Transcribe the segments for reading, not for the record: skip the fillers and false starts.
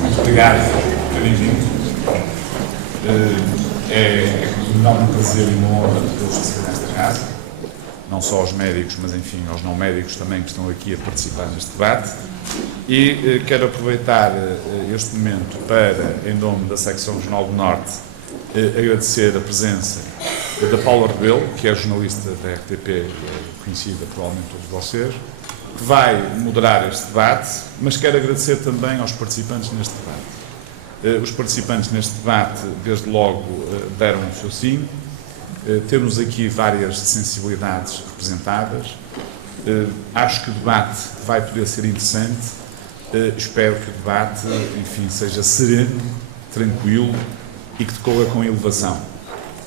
Muito obrigado por terem vindo. É um enorme prazer e uma honra poder receber nesta casa, não só aos médicos, mas enfim aos não médicos também que estão aqui a participar neste debate. E quero aproveitar este momento para, em nome da Secção Regional do Norte, agradecer a presença da Paula Rebelo, que é jornalista da RTP, conhecida provavelmente todos vocês, que vai moderar este debate, mas quero agradecer também aos participantes neste debate. Os participantes neste debate, desde logo, deram o seu sim. Temos aqui várias sensibilidades representadas. Acho que o debate vai poder ser interessante. Espero que o debate, enfim, seja sereno, tranquilo e que decorra com elevação.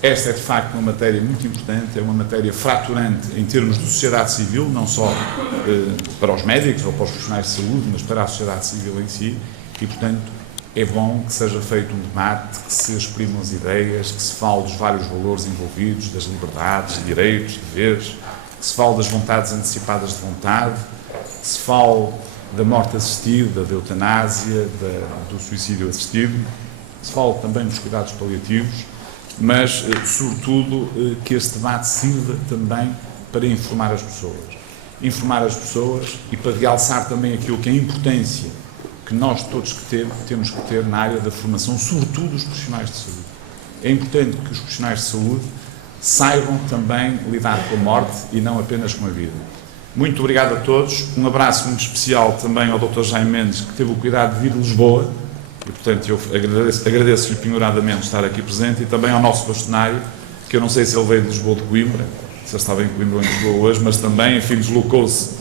Esta é, de facto, uma matéria muito importante, é uma matéria fraturante em termos de sociedade civil, não só para os médicos ou para os profissionais de saúde, mas para a sociedade civil em si, e, portanto, é bom que seja feito um debate, que se exprimam as ideias, que se fale dos vários valores envolvidos, das liberdades, direitos, deveres, que se fale das vontades antecipadas de vontade, que se fale da morte assistida, da eutanásia, do suicídio assistido, que se fale também dos cuidados paliativos, mas, sobretudo, que este debate sirva também para informar as pessoas. Informar as pessoas e para realçar também aquilo que é a importância que nós todos temos que ter na área da formação, sobretudo dos profissionais de saúde. É importante que os profissionais de saúde saibam também lidar com a morte e não apenas com a vida. Muito obrigado a todos. Um abraço muito especial também ao Dr. Jaime Mendes, que teve o cuidado de vir de Lisboa, e, portanto, eu agradeço-lhe penhoradamente estar aqui presente, e também ao nosso bastonário, que eu não sei se ele veio de Lisboa ou de Coimbra, se ele estava em Coimbra ou em Lisboa hoje, mas também, enfim, deslocou-se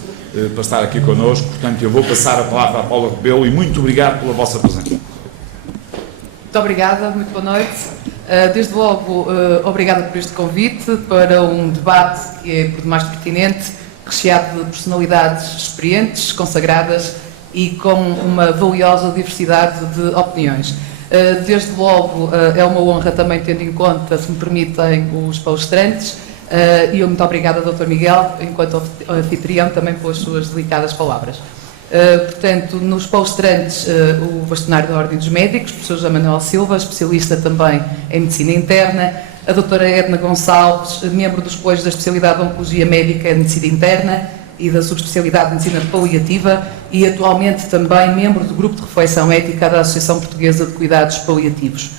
para estar aqui connosco. Portanto, eu vou passar a palavra à Paula Rebelo e muito obrigado pela vossa presença. Muito obrigada, muito boa noite. Desde logo, obrigada por este convite para um debate que é por demais pertinente, recheado de personalidades experientes, consagradas e com uma valiosa diversidade de opiniões. Desde logo, é uma honra também, tendo em conta, se me permitem, os palestrantes, e eu muito obrigada, Dr. Miguel, enquanto anfitrião, também pelas suas delicadas palavras. Portanto, nos palestrantes, o bastonário da Ordem dos Médicos, o professor José Manuel Silva, especialista também em Medicina Interna, a doutora Edna Gonçalves, membro dos colégios da especialidade de Oncologia Médica e Medicina Interna e da subespecialidade de Medicina Paliativa, e atualmente também membro do Grupo de Reflexão Ética da Associação Portuguesa de Cuidados Paliativos.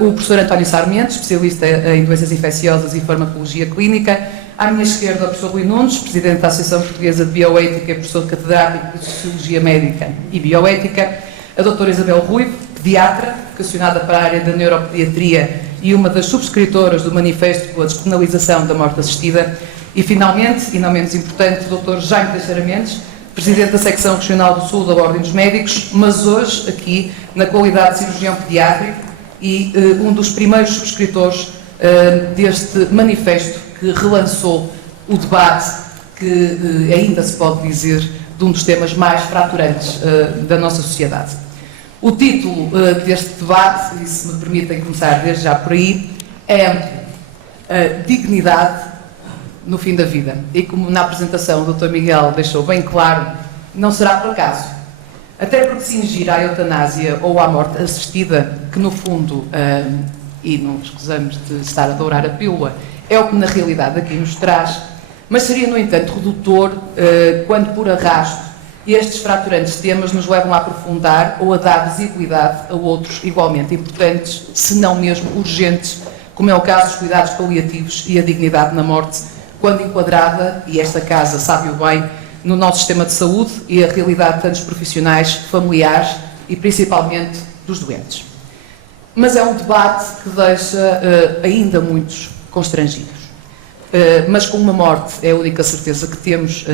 O professor António Sarmento, especialista em doenças infecciosas e farmacologia clínica. À minha esquerda, o professor Rui Nunes, presidente da Associação Portuguesa de Bioética e professor catedrático de Sociologia Médica e Bioética. A doutora Isabel Ruivo, pediatra, vocacionada para a área da neuropediatria e uma das subscritoras do Manifesto pela Despenalização da Morte Assistida. E, finalmente, e não menos importante, o Dr. Jaime Teixeira Mendes, presidente da Secção Regional do Sul da Ordem dos Médicos, mas hoje aqui na qualidade de cirurgião pediátrico e um dos primeiros subscritores deste manifesto que relançou o debate que ainda se pode dizer de um dos temas mais fraturantes da nossa sociedade. O título deste debate, e se me permitem começar desde já por aí, é Dignidade no fim da vida. E como na apresentação o Dr. Miguel deixou bem claro, não será por acaso. Até porque se ingir à eutanásia ou à morte assistida, que no fundo, e não escusamos de estar a dourar a pílula, é o que na realidade aqui nos traz, mas seria, no entanto, redutor quando por arrasto estes fraturantes temas nos levam a aprofundar ou a dar visibilidade a outros igualmente importantes, se não mesmo urgentes, como é o caso dos cuidados paliativos e a dignidade na morte, quando enquadrada, e esta casa sabe-o bem, no nosso sistema de saúde e a realidade de tantos profissionais, familiares e principalmente dos doentes. Mas é um debate que deixa ainda muitos constrangidos. Mas com uma morte é a única certeza que temos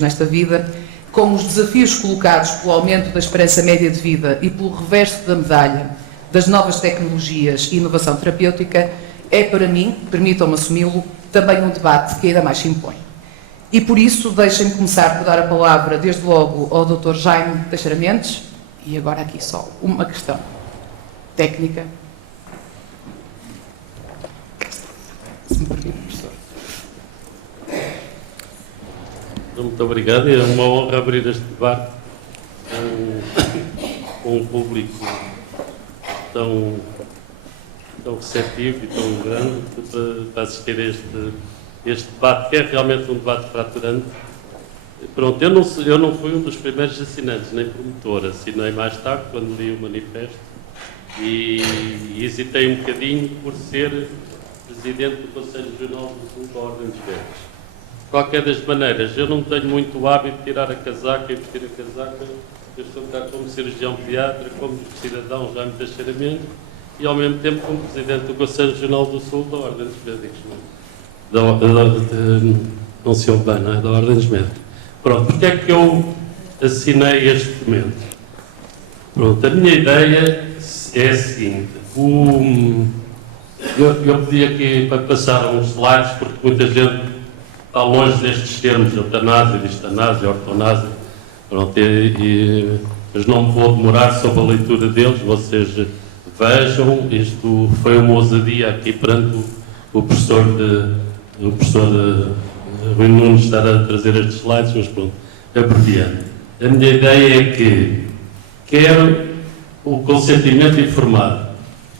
nesta vida, com os desafios colocados pelo aumento da esperança média de vida e pelo reverso da medalha das novas tecnologias e inovação terapêutica, é para mim, permitam-me assumi-lo, também um debate que ainda mais se impõe. E por isso, deixem-me começar por dar a palavra, desde logo, ao Dr. Jaime Teixeira Mendes, e agora aqui só uma questão técnica. Se me permite, professor. Muito obrigado, é uma honra abrir este debate com um público tão receptivo e tão grande para assistir a este debate, que é realmente um debate fraturante. Pronto, eu não fui um dos primeiros assinantes, nem promotor. Assinei mais tarde, quando li o manifesto, e hesitei um bocadinho por ser presidente do Conselho Regional do Sul da Ordem dos Médicos. De qualquer das maneiras, eu não tenho muito o hábito de tirar a casaca e vestir a casaca. Eu estou cá como cirurgião pediatra, como cidadão já muito cheiramente, e ao mesmo tempo como presidente do Conselho Regional do Sul da Ordem dos Médicos. Não se ouve bem, não é? Da Ordem dos Médicos. Pronto, porque é que eu assinei este documento? Pronto, a minha ideia é a seguinte. Eu pedi aqui para passar uns slides, porque muita gente está longe destes termos, eutanásia, distanásia, ortonásia. Pronto, mas não me vou demorar sobre a leitura deles, vocês vejam. Isto foi uma ousadia aqui perante o professor Rui Nunes estar a trazer estes slides, mas pronto, abreviando. A minha ideia é que quer o consentimento informado,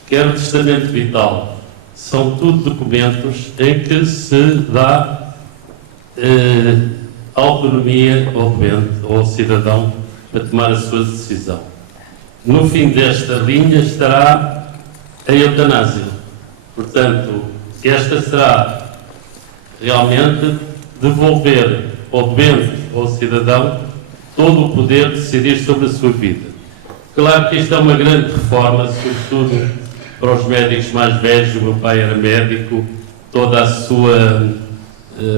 quer o testamento vital, são tudo documentos em que se dá autonomia ao doente ou ao cidadão para tomar a sua decisão. No fim desta linha estará a eutanásia. Portanto, esta será realmente devolver ao doente ou ao cidadão todo o poder de decidir sobre a sua vida. Claro que isto é uma grande reforma, sobretudo para os médicos mais velhos. O meu pai era médico, toda a sua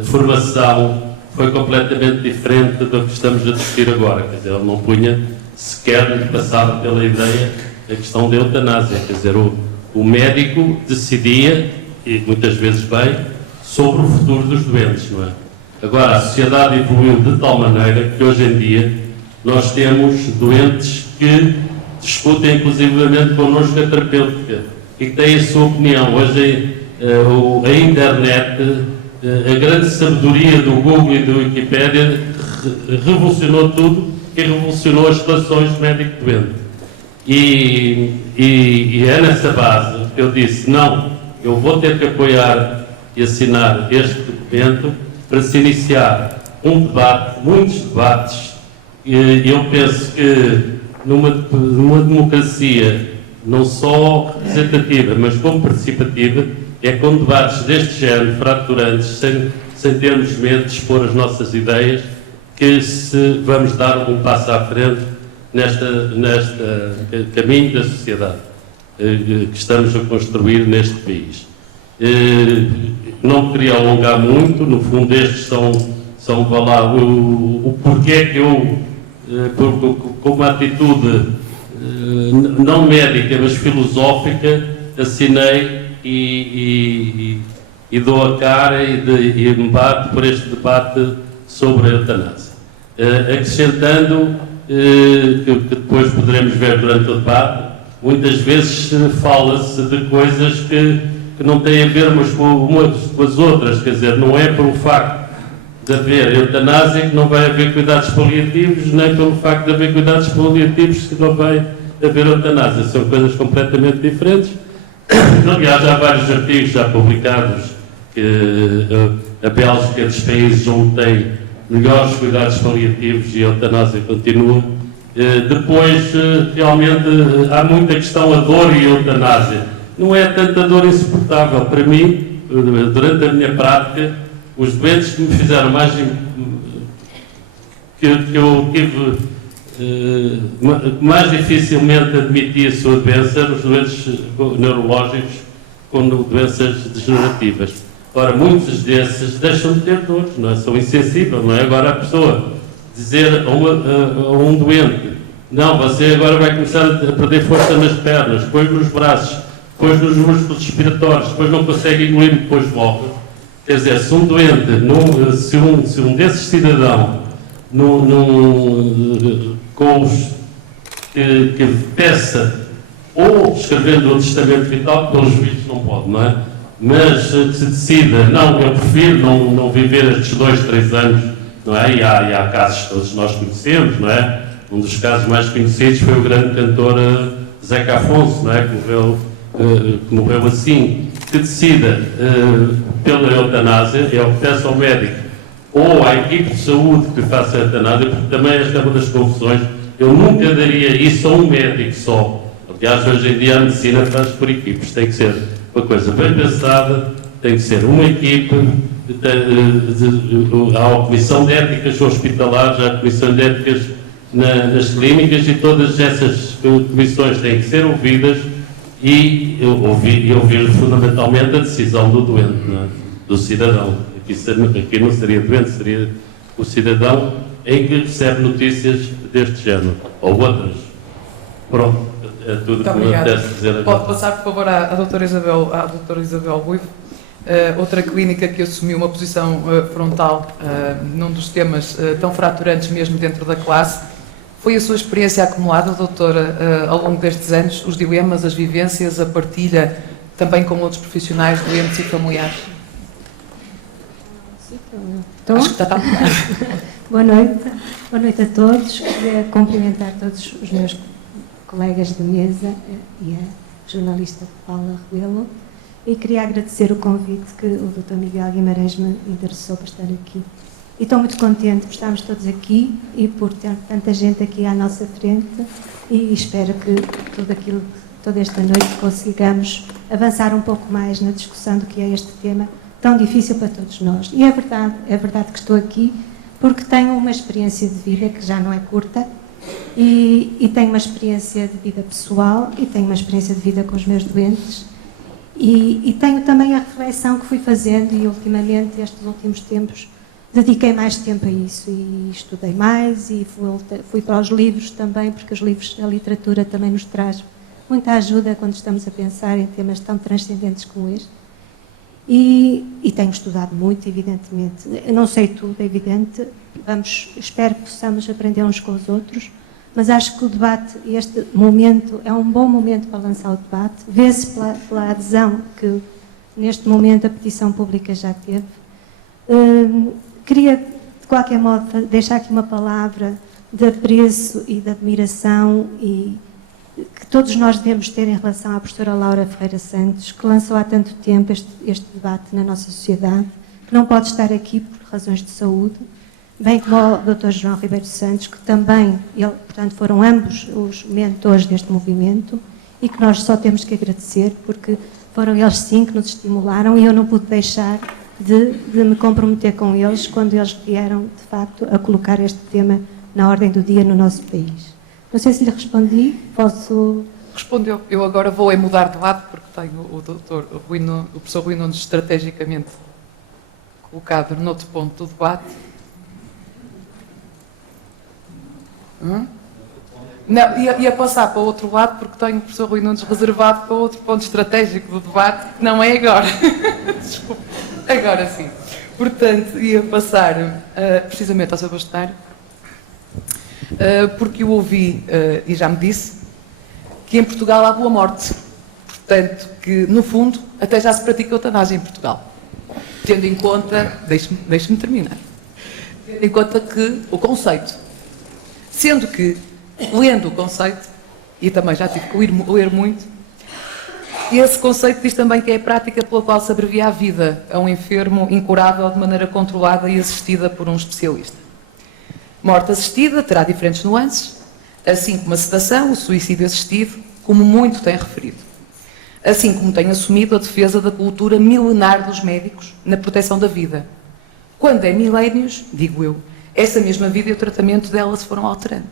formação foi completamente diferente do que estamos a discutir agora. Quer dizer, ele não punha sequer, lhe passava pela ideia a questão da eutanásia. Quer dizer, o médico decidia, e muitas vezes bem, sobre o futuro dos doentes, não é? Agora, a sociedade evoluiu de tal maneira que hoje em dia nós temos doentes que discutem inclusivamente connosco a terapêutica e que têm a sua opinião. Hoje a internet, a grande sabedoria do Google e do Wikipédia revolucionou tudo e revolucionou as relações médico-doente. E é nessa base que eu disse, não, eu vou ter que apoiar e assinar este documento para se iniciar um debate, muitos debates. Eu penso que numa democracia não só representativa, mas como participativa, é com debates deste género, fraturantes, sem termos medo de expor as nossas ideias, que se vamos dar um passo à frente neste caminho da sociedade que estamos a construir neste país. Não queria alongar muito, no fundo estes são falar o porquê que eu, com uma atitude não médica, mas filosófica, assinei e dou a cara e me bato por este debate sobre a eutanásia. Acrescentando, que depois poderemos ver durante o debate, muitas vezes fala-se de coisas que não têm a ver umas com as outras, quer dizer, não é pelo facto de haver eutanásia que não vai haver cuidados paliativos, nem pelo facto de haver cuidados paliativos que não vai haver eutanásia. São coisas completamente diferentes. Aliás, há vários artigos já publicados que a Bélgica é dos países onde tem melhores cuidados paliativos e a eutanásia continua. Depois, realmente, há muita questão a dor e a eutanásia. Não é tanta dor insuportável. Para mim, durante a minha prática, os doentes que me fizeram mais... que eu tive... mais dificilmente admitia a sua doença eram os doentes neurológicos com doenças degenerativas. Ora, muitos desses deixam de ter dores, não é? São insensíveis, não é? Agora a pessoa dizer a um doente, não, você agora vai começar a perder força nas pernas, depois nos braços, depois nos músculos respiratórios, depois não consegue engolir, depois morre. Quer dizer, se um doente, se um desses cidadão que peça ou escrevendo um testamento vital, pelos vistos não pode, não é? Mas se decida, não, eu prefiro não viver estes 2, 3 anos, não é? E há casos que todos nós conhecemos, não é? Um dos casos mais conhecidos foi o grande cantor Zeca Afonso, não é? Que morreu assim. Que decida pela eutanásia, é o que peça ao médico ou à equipe de saúde que faça a eutanásia, porque também esta é uma das confusões. Eu nunca daria isso a um médico só. Aliás, hoje em dia a medicina faz por equipes. Tem que ser uma coisa bem pensada, tem que ser uma equipe. Há a Comissão de Éticas Hospitalares, há a Comissão de Éticas nas clínicas, e todas essas comissões têm que ser ouvidas e ouvir fundamentalmente a decisão do doente, não é? Do cidadão. Aqui não seria doente, seria o cidadão em que recebe notícias deste género, ou outras. Pronto, é tudo que me apetece dizer agora. Pode passar, por favor, à doutora Isabel Ruivo, outra clínica que assumiu uma posição frontal num dos temas tão fraturantes mesmo dentro da classe. Foi a sua experiência acumulada, doutora, ao longo destes anos, os dilemas, as vivências, a partilha, também com outros profissionais, doentes e familiares? Então, Acho que está boa noite a todos. Queria cumprimentar todos os meus colegas de mesa e a jornalista Paula Rebelo, e queria agradecer o convite que o Dr. Miguel Guimarães me interessou para estar aqui. E estou muito contente por estarmos todos aqui e por ter tanta gente aqui à nossa frente, e espero que toda esta noite consigamos avançar um pouco mais na discussão do que é este tema tão difícil para todos nós. E é verdade que estou aqui porque tenho uma experiência de vida que já não é curta, e tenho uma experiência de vida pessoal e tenho uma experiência de vida com os meus doentes, e tenho também a reflexão que fui fazendo, e ultimamente, estes últimos tempos, dediquei mais tempo a isso e estudei mais, e fui para os livros também, porque os livros, a literatura também nos traz muita ajuda quando estamos a pensar em temas tão transcendentes como este. E tenho estudado muito, evidentemente. Eu não sei tudo, é evidente. Espero que possamos aprender uns com os outros, mas acho que o debate, este momento, é um bom momento para lançar o debate. Vê-se pela adesão que, neste momento, a petição pública já teve. Queria, de qualquer modo, deixar aqui uma palavra de apreço e de admiração que todos nós devemos ter em relação à professora Laura Ferreira Santos, que lançou há tanto tempo este debate na nossa sociedade, que não pode estar aqui por razões de saúde, bem como o Dr. João Ribeiro Santos, que também, portanto, foram ambos os mentores deste movimento, e que nós só temos que agradecer, porque foram eles sim que nos estimularam, e eu não pude deixar de me comprometer com eles quando eles vieram, de facto, a colocar este tema na ordem do dia no nosso país. Não sei se lhe respondi, posso... Respondeu. Eu agora vou mudar de lado, porque tenho o professor Rui Nunes estrategicamente colocado noutro ponto do debate. Não, ia passar para o outro lado, porque tenho o professor Rui Nunes reservado para outro ponto estratégico do debate, que não é agora. Desculpe. Agora sim. Portanto, ia passar precisamente ao seu bastonário, porque eu ouvi, e já me disse, que em Portugal há boa morte. Portanto, que no fundo até já se pratica eutanásia em Portugal. Tendo em conta, deixe-me terminar, tendo em conta que o conceito, sendo que, lendo o conceito, e também já tive que ler muito, esse conceito diz também que é a prática pela qual se abrevia a vida a um enfermo incurável de maneira controlada e assistida por um especialista. Morte assistida terá diferentes nuances, assim como a sedação, o suicídio assistido, como muito tem referido. Assim como tem assumido a defesa da cultura milenar dos médicos na proteção da vida. Quando é milénios, digo eu, essa mesma vida e o tratamento dela se foram alterando.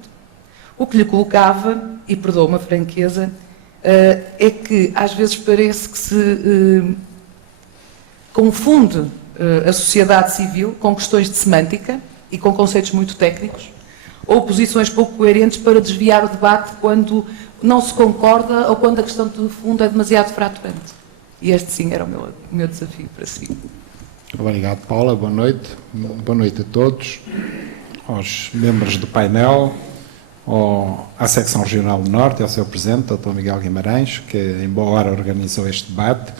O que lhe colocava, e perdoa-me a franqueza, é que às vezes parece que se confunde a sociedade civil com questões de semântica e com conceitos muito técnicos, ou posições pouco coerentes para desviar o debate quando não se concorda ou quando a questão de fundo é demasiado fraturante. E este sim era o meu desafio para si. Obrigado, Paula. Boa noite. Boa noite a todos, aos membros do painel, à Secção Regional do Norte, ao seu Presidente, Dr. Miguel Guimarães, que em boa hora organizou este debate.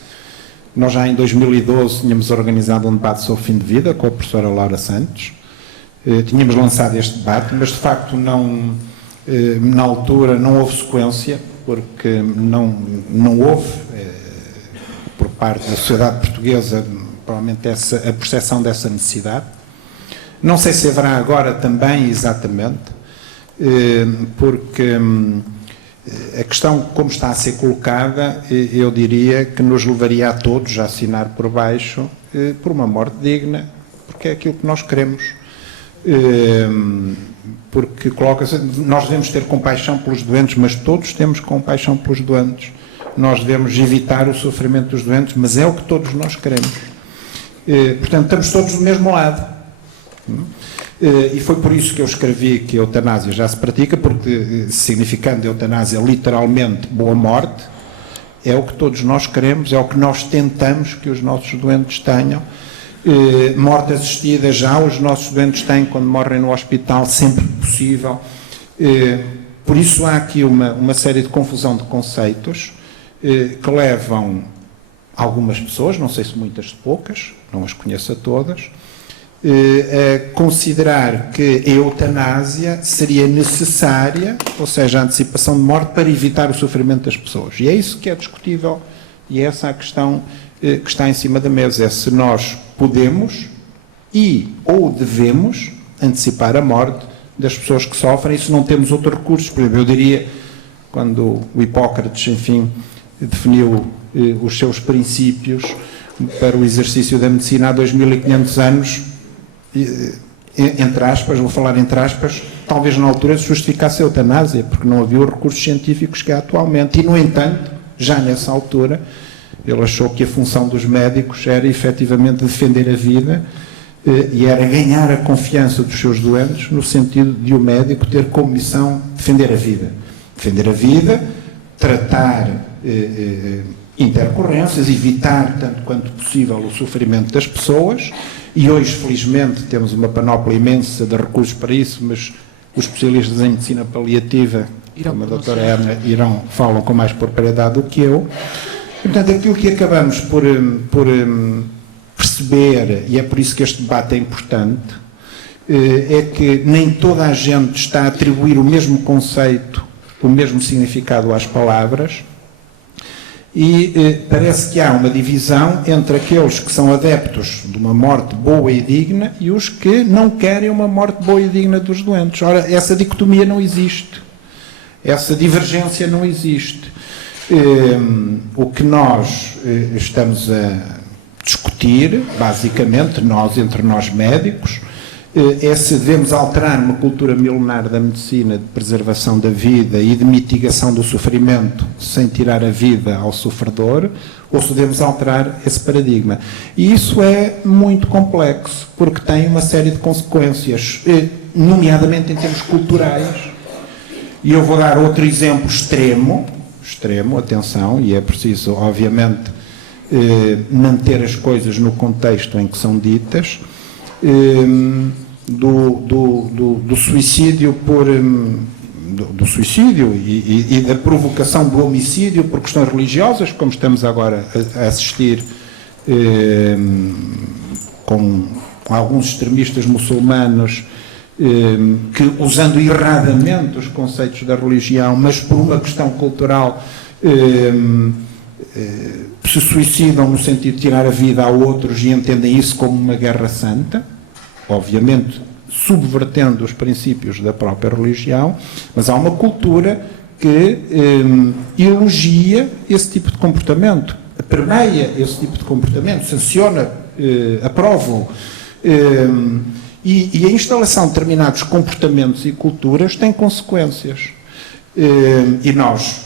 Nós já em 2012 tínhamos organizado um debate sobre fim de vida com a professora Laura Santos. Tínhamos lançado este debate, mas de facto não Na altura não houve sequência, porque não houve, por parte da sociedade portuguesa, provavelmente a percepção dessa necessidade. Não sei se haverá agora também, exatamente, porque a questão como está a ser colocada, eu diria que nos levaria a todos a assinar por baixo por uma morte digna, porque é aquilo que nós queremos. Porque coloca-se, nós devemos ter compaixão pelos doentes, mas todos temos compaixão pelos doentes. Nós devemos evitar o sofrimento dos doentes, mas é o que todos nós queremos. Portanto, estamos todos do mesmo lado. E foi por isso que eu escrevi que a eutanásia já se pratica, porque significando eutanásia literalmente boa morte, é o que todos nós queremos, é o que nós tentamos que os nossos doentes tenham. Morte assistida já os nossos doentes têm quando morrem no hospital, sempre que possível. Por isso há aqui uma série de confusão de conceitos que levam algumas pessoas, não sei se muitas ou poucas, não as conheço a todas, a considerar que a eutanásia seria necessária, ou seja, a antecipação de morte, para evitar o sofrimento das pessoas. E é isso que é discutível, e é essa a questão que está em cima da mesa, é se nós podemos ou devemos antecipar a morte das pessoas que sofrem, e se não temos outro recurso. Por exemplo, eu diria, quando o Hipócrates, enfim, definiu os seus princípios para o exercício da medicina há 2500 anos, entre aspas, vou falar entre aspas, talvez na altura se justificasse a eutanásia, porque não havia os recursos científicos que há atualmente. E, no entanto, já nessa altura, ele achou que a função dos médicos era efetivamente defender a vida e era ganhar a confiança dos seus doentes, no sentido de o médico ter como missão defender a vida. Defender a vida, tratar intercorrências, evitar, tanto quanto possível, o sofrimento das pessoas. E hoje, felizmente, temos uma panóplia imensa de recursos para isso, mas os especialistas em medicina paliativa, como a doutora Erna, falam com mais propriedade do que eu. E, portanto, aquilo que acabamos por perceber, e é por isso que este debate é importante, é que nem toda a gente está a atribuir o mesmo conceito, o mesmo significado às palavras, e parece que há uma divisão entre aqueles que são adeptos de uma morte boa e digna e os que não querem uma morte boa e digna dos doentes. Ora, essa dicotomia não existe, essa divergência não existe. O que nós estamos a discutir, basicamente, entre nós médicos, é se devemos alterar uma cultura milenar da medicina de preservação da vida e de mitigação do sofrimento sem tirar a vida ao sofredor, ou se devemos alterar esse paradigma. E isso é muito complexo, porque tem uma série de consequências, nomeadamente em termos culturais. E eu vou dar outro exemplo extremo, atenção, e é preciso, obviamente, manter as coisas no contexto em que são ditas, do suicídio do suicídio e da provocação do homicídio por questões religiosas, como estamos agora a assistir com alguns extremistas muçulmanos que, usando erradamente os conceitos da religião, mas por uma questão cultural, se suicidam no sentido de tirar a vida a outros e entendem isso como uma guerra santa, obviamente subvertendo os princípios da própria religião, mas há uma cultura que elogia esse tipo de comportamento, permeia esse tipo de comportamento, sanciona, aprova. E a instalação de determinados comportamentos e culturas tem consequências. E nós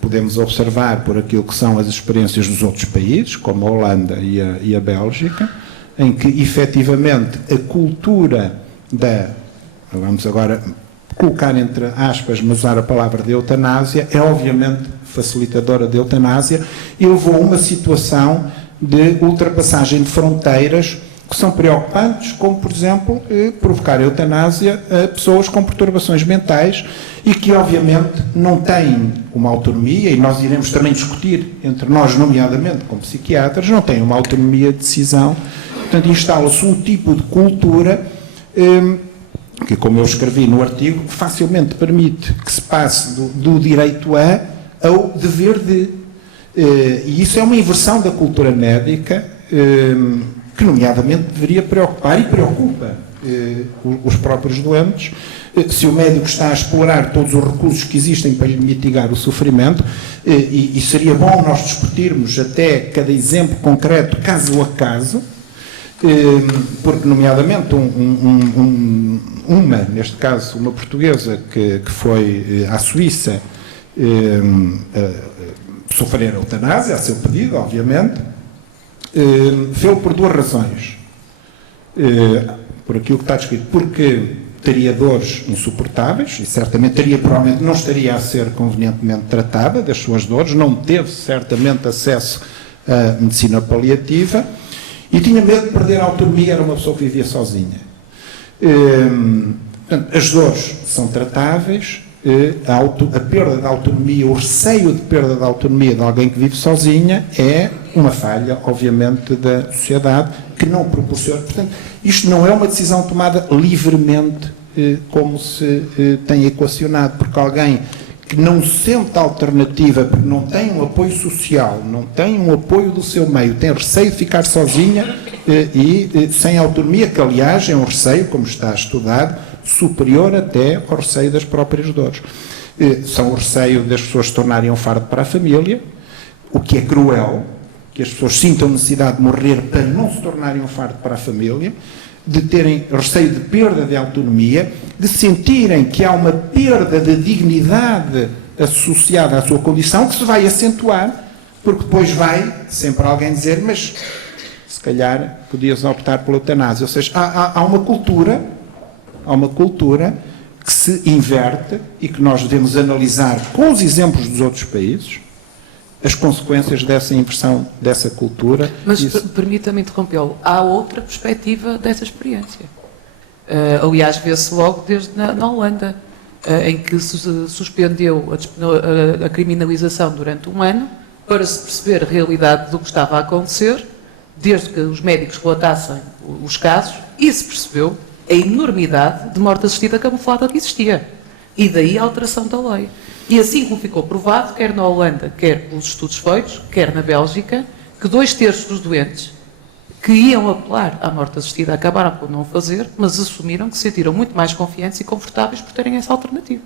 podemos observar por aquilo que são as experiências dos outros países, como a Holanda e a Bélgica, em que, efetivamente, a cultura vamos agora colocar entre aspas, mas usar a palavra de eutanásia, é obviamente facilitadora de eutanásia, e levou a uma situação de ultrapassagem de fronteiras que são preocupantes, como, por exemplo, provocar eutanásia a pessoas com perturbações mentais e que, obviamente, não têm uma autonomia, e nós iremos também discutir entre nós, nomeadamente como psiquiatras, não têm uma autonomia de decisão. Portanto, instala-se um tipo de cultura que, como eu escrevi no artigo, facilmente permite que se passe do direito ao dever de. E isso é uma inversão da cultura médica que, nomeadamente, deveria preocupar e preocupa os próprios doentes. Se o médico está a explorar todos os recursos que existem para lhe mitigar o sofrimento, e seria bom nós discutirmos até cada exemplo concreto, caso a caso, porque, nomeadamente, neste caso, uma portuguesa que foi à Suíça sofrer eutanásia, a seu pedido, obviamente, fez-o por duas razões. Por aquilo que está descrito, porque teria dores insuportáveis e certamente provavelmente não estaria a ser convenientemente tratada das suas dores, não teve certamente acesso à medicina paliativa e tinha medo de perder a autonomia, era uma pessoa que vivia sozinha. Portanto, as dores são tratáveis, a perda de autonomia, o receio de perda de autonomia de alguém que vive sozinha é uma falha, obviamente, da sociedade que não proporciona. Portanto, isto não é uma decisão tomada livremente, como se tem equacionado, porque alguém que não sente alternativa, porque não tem um apoio social, não tem um apoio do seu meio, tem receio de ficar sozinha e sem autonomia, que aliás é um receio, como está estudado, superior até ao receio das próprias dores. São o receio das pessoas se tornarem um fardo para a família, o que é cruel, que as pessoas sintam necessidade de morrer para não se tornarem um fardo para a família, de terem receio de perda de autonomia, de sentirem que há uma perda de dignidade associada à sua condição, que se vai acentuar, porque depois vai sempre alguém dizer, mas se calhar podias optar pela eutanásia. Ou seja, há uma cultura que se inverte e que nós devemos analisar com os exemplos dos outros países as consequências dessa inversão, dessa cultura. Mas permita-me interrompê-lo, há outra perspectiva dessa experiência. Aliás, vê-se logo desde na Holanda, em que se suspendeu a criminalização durante um ano para se perceber a realidade do que estava a acontecer, desde que os médicos relatassem os casos, e se percebeu a enormidade de morte assistida camuflada que existia. E daí a alteração da lei. E assim como ficou provado, quer na Holanda, quer pelos estudos feitos, quer na Bélgica, que 2/3 dos doentes que iam apelar à morte assistida acabaram por não o fazer, mas assumiram que se sentiram muito mais confiantes e confortáveis por terem essa alternativa.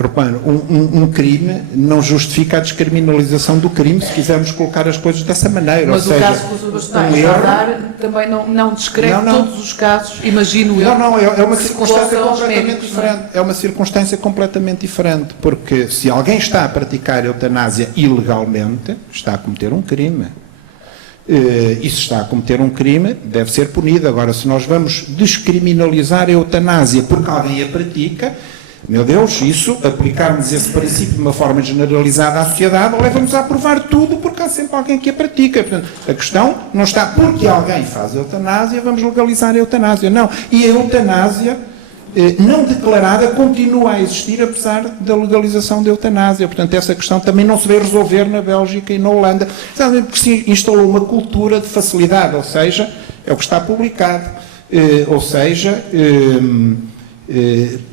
Repara, um crime não justifica a descriminalização do crime, se quisermos colocar as coisas dessa maneira. Mas ou o seja, caso que o Sr. Bastonário está a dar também não descreve todos os casos, imagino eu. É uma circunstância completamente diferente. É uma circunstância completamente diferente, porque se alguém está a praticar eutanásia ilegalmente, está a cometer um crime. E se está a cometer um crime, deve ser punido. Agora, se nós vamos descriminalizar a eutanásia porque alguém a pratica, meu Deus, isso, aplicarmos esse princípio de uma forma generalizada à sociedade, leva-nos a aprovar tudo porque há sempre alguém que a pratica. Portanto, a questão não está porque alguém faz eutanásia, vamos legalizar a eutanásia. Não. E a eutanásia não declarada continua a existir apesar da legalização da eutanásia. Portanto, essa questão também não se vê resolver na Bélgica e na Holanda. Porque se instalou uma cultura de facilidade, ou seja, é o que está publicado.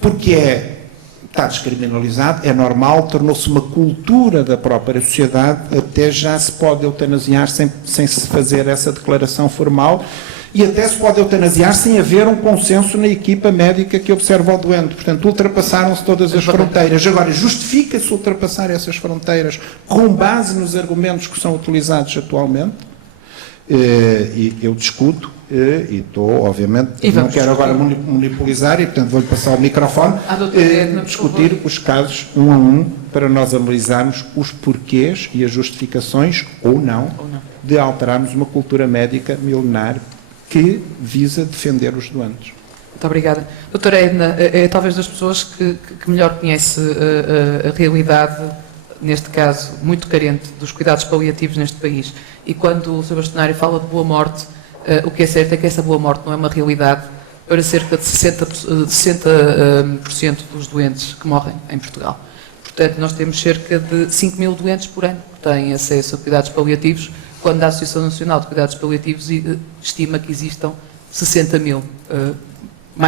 Porque está descriminalizado, é normal, tornou-se uma cultura da própria sociedade, até já se pode eutanasiar sem se fazer essa declaração formal e até se pode eutanasiar sem haver um consenso na equipa médica que observa o doente. Portanto, ultrapassaram-se todas as fronteiras. Agora, justifica-se ultrapassar essas fronteiras com base nos argumentos que são utilizados atualmente? E eu discuto e estou, obviamente, não quero agora monopolizar e, portanto, vou-lhe passar o microfone, discutir os casos um a um para nós analisarmos os porquês e as justificações, ou não, de alterarmos uma cultura médica milenar que visa defender os doentes. Muito obrigada. Doutora Edna, é talvez das pessoas que melhor conhece a realidade, neste caso, muito carente dos cuidados paliativos neste país. E quando o Sr. Bastonário fala de boa morte, o que é certo é que essa boa morte não é uma realidade para cerca de 60% dos doentes que morrem em Portugal. Portanto, nós temos cerca de 5.000 doentes por ano que têm acesso a cuidados paliativos, quando a Associação Nacional de Cuidados Paliativos estima que existam 60.000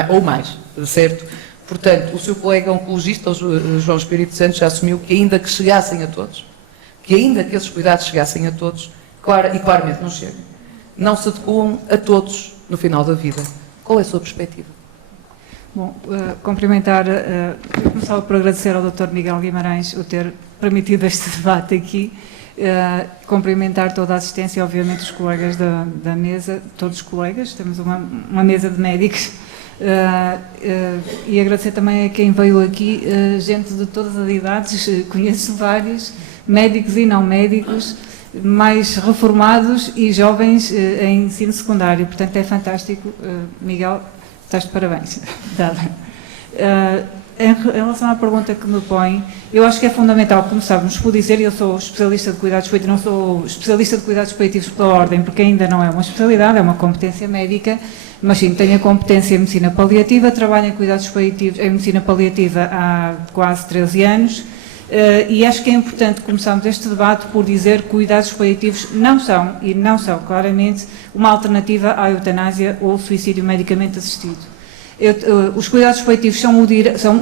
ou mais, certo? Portanto, o seu colega oncologista, o João Espírito Santo, já assumiu que ainda que chegassem a todos, que ainda que esses cuidados chegassem a todos, e claramente não chegam, não se adequam a todos no final da vida. Qual é a sua perspectiva? Bom, cumprimentar, eu começava por agradecer ao Dr. Miguel Guimarães o ter permitido este debate aqui, cumprimentar toda a assistência, obviamente os colegas da mesa, todos os colegas, temos uma mesa de médicos, e agradecer também a quem veio aqui, gente de todas as idades, conheço vários, médicos e não médicos, mais reformados e jovens em ensino secundário, portanto é fantástico, Miguel, estás de parabéns. Em relação à pergunta que me põe, eu acho que é fundamental começarmos por dizer, eu sou especialista de cuidados paliativos, não sou especialista de cuidados paliativos pela ordem, porque ainda não é uma especialidade, é uma competência médica, mas sim, tenho a competência em medicina paliativa, trabalho em cuidados paliativos, em medicina paliativa há quase 13 anos, e acho que é importante começarmos este debate por dizer que cuidados paliativos não são claramente uma alternativa à eutanásia ou suicídio medicamente assistido. Os cuidados paliativos são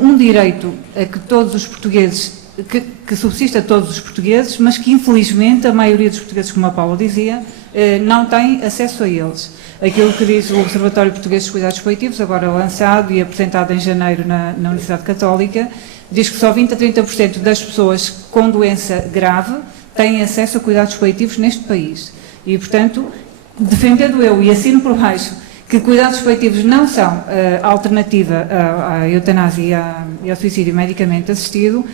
um direito a que todos os portugueses, que subsiste a todos os portugueses, mas que infelizmente a maioria dos portugueses, como a Paula dizia, não tem acesso a eles. Aquilo que diz o Observatório Português dos Cuidados Paliativos, agora lançado e apresentado em janeiro na Universidade Católica, diz que só 20 a 30% das pessoas com doença grave têm acesso a cuidados paliativos neste país. E, portanto, defendendo eu e assino por baixo que cuidados paliativos não são alternativa à eutanásia e ao suicídio medicamente assistido,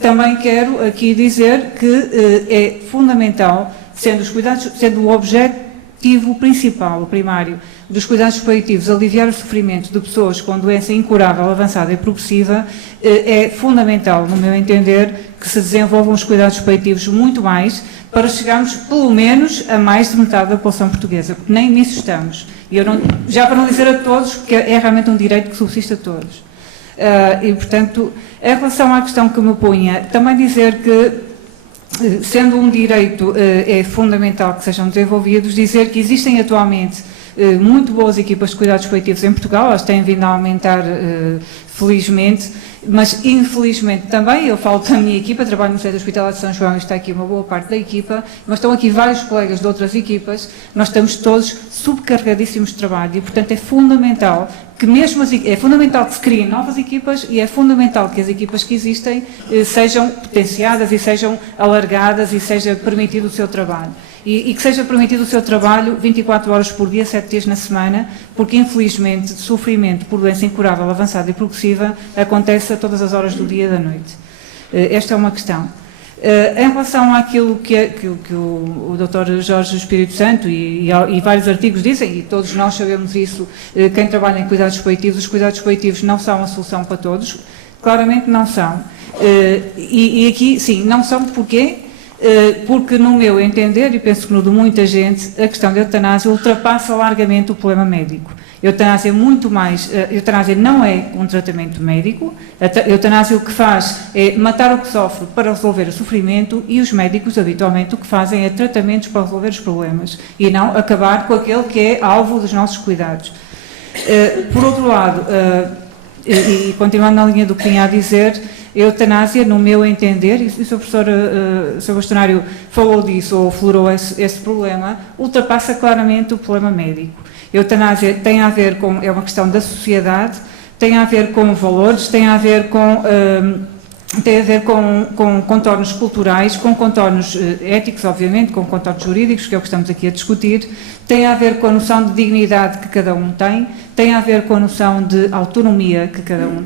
também quero aqui dizer que é fundamental, sendo o objetivo principal, o primário, dos cuidados paliativos, aliviar o sofrimento de pessoas com doença incurável, avançada e progressiva, é fundamental, no meu entender, que se desenvolvam os cuidados paliativos muito mais, para chegarmos pelo menos a mais de metade da população portuguesa, porque nem nisso estamos. E já para não dizer a todos, que é realmente um direito que subsiste a todos. E, portanto, em relação à questão que me punha, também dizer que, sendo um direito, é fundamental que sejam desenvolvidos, dizer que existem atualmente muito boas equipas de cuidados paliativos em Portugal, elas têm vindo a aumentar felizmente, mas infelizmente também, eu falo da minha equipa, trabalho no Centro Hospitalar de São João e está aqui uma boa parte da equipa, mas estão aqui vários colegas de outras equipas, nós estamos todos subcarregadíssimos de trabalho e, portanto, é fundamental que se criem novas equipas e é fundamental que as equipas que existem sejam potenciadas e sejam alargadas e seja permitido o seu trabalho. E que seja permitido o seu trabalho 24 horas por dia, 7 dias na semana, porque infelizmente sofrimento por doença incurável, avançada e progressiva acontece a todas as horas do dia e da noite. Esta é uma questão. Em relação àquilo que o Dr. Jorge Espírito Santo e vários artigos dizem, e todos nós sabemos isso, quem trabalha em cuidados paliativos, os cuidados paliativos não são a solução para todos, claramente não são. E aqui, sim, não são porquê? Porque no meu entender, e penso que no de muita gente, a questão da eutanásia ultrapassa largamente o problema médico. Eutanásia eutanásia não é um tratamento médico, a eutanásia o que faz é matar o que sofre para resolver o sofrimento e os médicos habitualmente o que fazem é tratamentos para resolver os problemas e não acabar com aquele que é alvo dos nossos cuidados. Por outro lado, e continuando na linha do que tinha a dizer, a eutanásia, no meu entender, e o Sr. Bastonário falou disso ou aflorou esse problema, ultrapassa claramente o problema médico. A eutanásia tem a ver com, é uma questão da sociedade, tem a ver com valores, tem a ver com contornos culturais, com contornos éticos, obviamente, com contornos jurídicos, que é o que estamos aqui a discutir, tem a ver com a noção de dignidade que cada um tem a ver com a noção de autonomia que cada um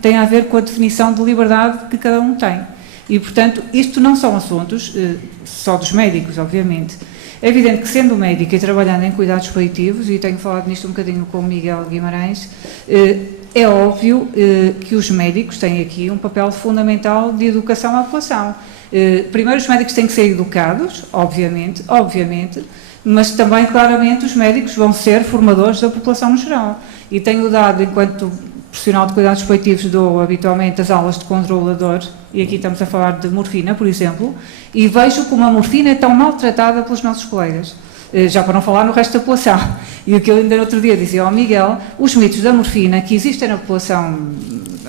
tem a ver com a definição de liberdade que cada um tem. E, portanto, isto não são assuntos só dos médicos, obviamente. É evidente que, sendo médico e trabalhando em cuidados paliativos, e tenho falado nisto um bocadinho com o Miguel Guimarães, é óbvio que os médicos têm aqui um papel fundamental de educação à população. Primeiro, os médicos têm que ser educados, obviamente, mas também, claramente, os médicos vão ser formadores da população no geral. E tenho dado, enquanto profissional de cuidados paliativos, dou habitualmente as aulas de controlador, e aqui estamos a falar de morfina, por exemplo, e vejo como a morfina é tão maltratada pelos nossos colegas. já para não falar no resto da população. E o que eu ainda no outro dia dizia ao Miguel, os mitos da morfina que existem na população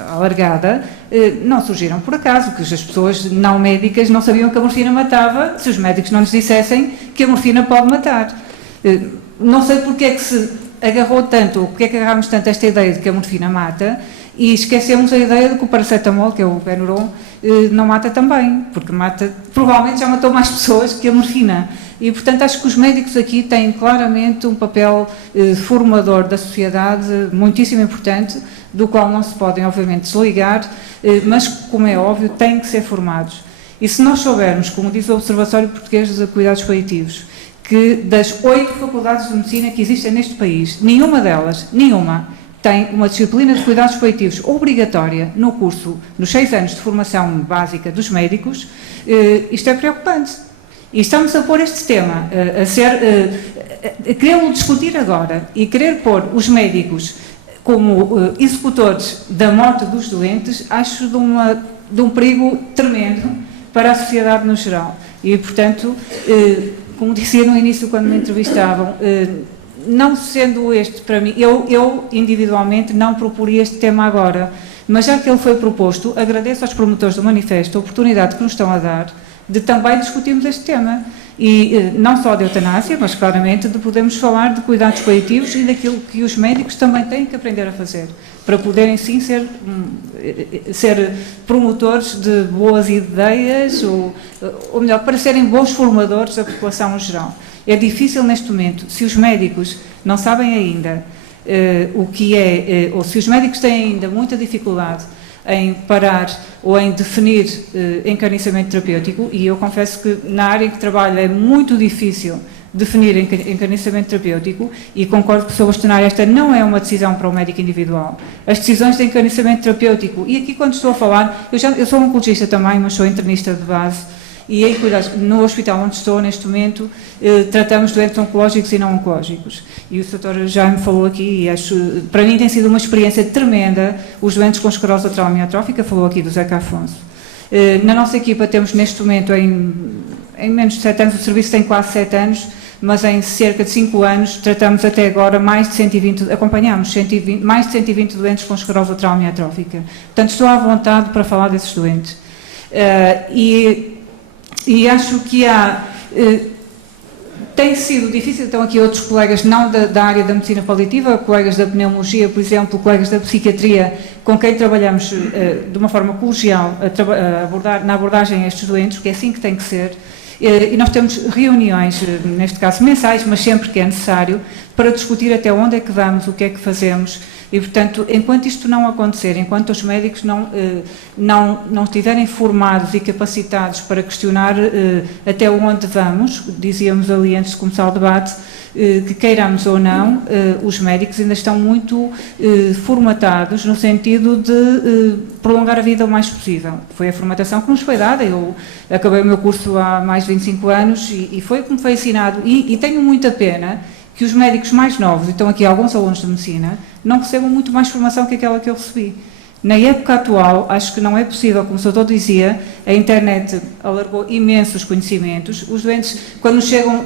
alargada não surgiram por acaso, que as pessoas não médicas não sabiam que a morfina matava, se os médicos não nos dissessem que a morfina pode matar. Não sei porque é que se agarrou tanto, ou porque é que agarramos tanto esta ideia de que a morfina mata, e esquecemos a ideia de que o paracetamol, que é o Benuron, não mata também, porque mata, provavelmente já matou mais pessoas que a morfina. E, portanto, acho que os médicos aqui têm claramente um papel formador da sociedade muitíssimo importante, do qual não se podem, obviamente, desligar, mas, como é óbvio, têm que ser formados. E se nós soubermos, como diz o Observatório Português de Cuidados Paliativos, que das 8 faculdades de medicina que existem neste país, nenhuma delas, tem uma disciplina de cuidados paliativos obrigatória no curso, nos 6 anos de formação básica dos médicos, isto é preocupante. E estamos a pôr este tema, a querê-lo discutir agora e querer pôr os médicos como executores da morte dos doentes, acho de um perigo tremendo para a sociedade no geral. E, portanto, como dizia no início quando me entrevistavam, não sendo este para mim, eu individualmente não proporia este tema agora, mas já que ele foi proposto, agradeço aos promotores do manifesto a oportunidade que nos estão a dar de também discutirmos este tema. E não só de eutanásia, mas claramente de podermos falar de cuidados paliativos e daquilo que os médicos também têm que aprender a fazer, para poderem sim ser promotores de boas ideias, ou melhor, para serem bons formadores da população em geral. É difícil neste momento, se os médicos não sabem ainda o que é, ou se os médicos têm ainda muita dificuldade em parar ou em definir encarniçamento terapêutico, e eu confesso que na área em que trabalho é muito difícil definir encarniçamento terapêutico, e concordo que, sobre bastonar, esta não é uma decisão para o médico individual. As decisões de encarniçamento terapêutico, e aqui quando estou a falar, eu sou oncologista também, mas sou internista de base, e em cuidados, no hospital onde estou neste momento, tratamos doentes oncológicos e não oncológicos. E o Dr. já me falou aqui, e acho, para mim tem sido uma experiência tremenda, os doentes com esclerose lateral amiotrófica, falou aqui do Zeca Afonso. Na nossa equipa temos neste momento, em menos de 7 anos, o serviço tem quase 7 anos, mas em cerca de 5 anos tratamos até agora mais de 120, acompanhamos mais de 120 doentes com esclerose lateral amiotrófica. Portanto, estou à vontade para falar desses doentes. E acho que tem sido difícil, estão aqui outros colegas, não da área da medicina paliativa, colegas da pneumologia, por exemplo, colegas da psiquiatria, com quem trabalhamos de uma forma colegial na abordagem a estes doentes, porque é assim que tem que ser. E nós temos reuniões, neste caso mensais, mas sempre que é necessário, para discutir até onde é que vamos, o que é que fazemos. E, portanto, enquanto isto não acontecer, enquanto os médicos não estiverem formados e capacitados para questionar até onde vamos, dizíamos ali antes de começar o debate, que queiramos ou não, os médicos ainda estão muito formatados no sentido de prolongar a vida o mais possível. Foi a formatação que nos foi dada. Eu acabei o meu curso há mais de 25 anos e foi como foi ensinado. E tenho muita pena que os médicos mais novos, e estão aqui alguns alunos de medicina, não recebam muito mais formação que aquela que eu recebi. Na época atual, acho que não é possível, como o doutor dizia, a internet alargou imensos conhecimentos. Os doentes,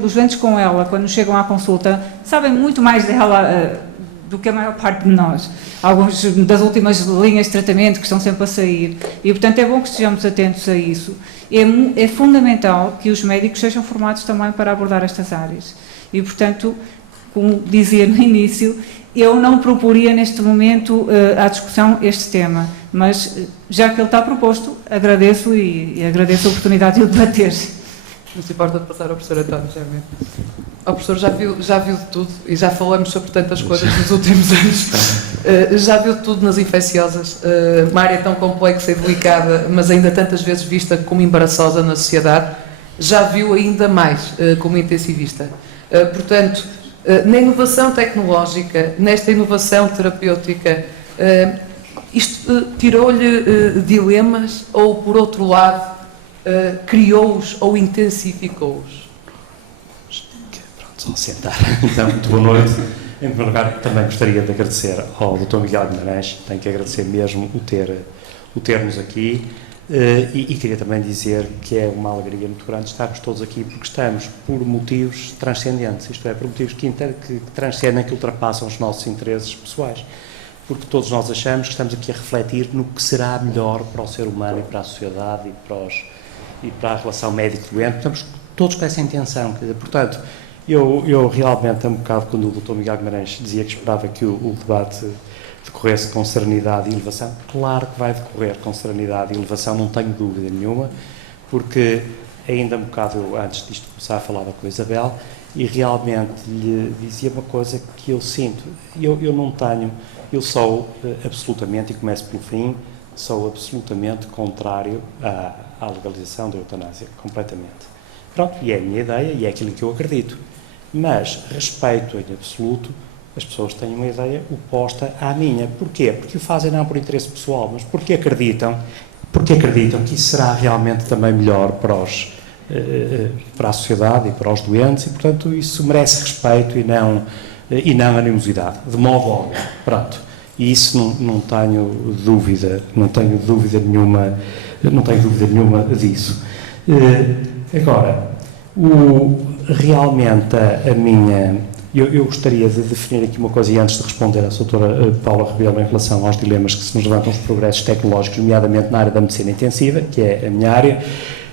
os doentes com ela, quando chegam à consulta, sabem muito mais dela do que a maior parte de nós. Algumas das últimas linhas de tratamento que estão sempre a sair. E, portanto, é bom que estejamos atentos a isso. É fundamental que os médicos sejam formados também para abordar estas áreas. E, portanto, como dizia no início, eu não proporia neste momento à discussão este tema, mas já que ele está proposto, agradeço e agradeço a oportunidade de o debater. Não se importa de passar ao professor António, já viu. O professor já viu de tudo e já falamos sobre tantas coisas nos últimos anos. Já viu de tudo nas infecciosas, uma área tão complexa e delicada, mas ainda tantas vezes vista como embaraçosa na sociedade. Já viu ainda mais como intensivista. Portanto, na inovação tecnológica, nesta inovação terapêutica, isto tirou-lhe dilemas ou, por outro lado, criou-os ou intensificou-os? Pronto, só sentar. Então, muito boa noite. Em primeiro lugar, também gostaria de agradecer ao Dr. Miguel Guimarães, tenho que agradecer mesmo o ter-nos aqui. E queria também dizer que é uma alegria muito grande estarmos todos aqui, porque estamos por motivos transcendentes, isto é, por motivos que transcendem, que ultrapassam os nossos interesses pessoais. Porque todos nós achamos que estamos aqui a refletir no que será melhor para o ser humano e para a sociedade e para a relação médico-doente. Estamos todos com essa intenção. Portanto, eu realmente, há um bocado, quando o Dr. Miguel Guimarães dizia que esperava que o debate decorresse com serenidade e elevação, claro que vai decorrer com serenidade e elevação, não tenho dúvida nenhuma, porque ainda um bocado antes disto começar, falava com a Isabel e realmente lhe dizia uma coisa que eu sinto. Eu sou absolutamente, e começo pelo fim, sou absolutamente contrário à legalização da eutanásia, completamente. Pronto, e é a minha ideia e é aquilo que eu acredito. Mas respeito em absoluto as pessoas têm uma ideia oposta à minha. Porquê? Porque o fazem não por interesse pessoal, mas porque acreditam que isso será realmente também melhor para a sociedade e para os doentes e, portanto, isso merece respeito e não animosidade, de modo algum. Pronto. E isso não tenho dúvida nenhuma disso. Agora, realmente a minha... Eu gostaria de definir aqui uma coisa, e antes de responder à doutora Paula Rebelo em relação aos dilemas que se nos levantam os progressos tecnológicos, nomeadamente na área da medicina intensiva, que é a minha área,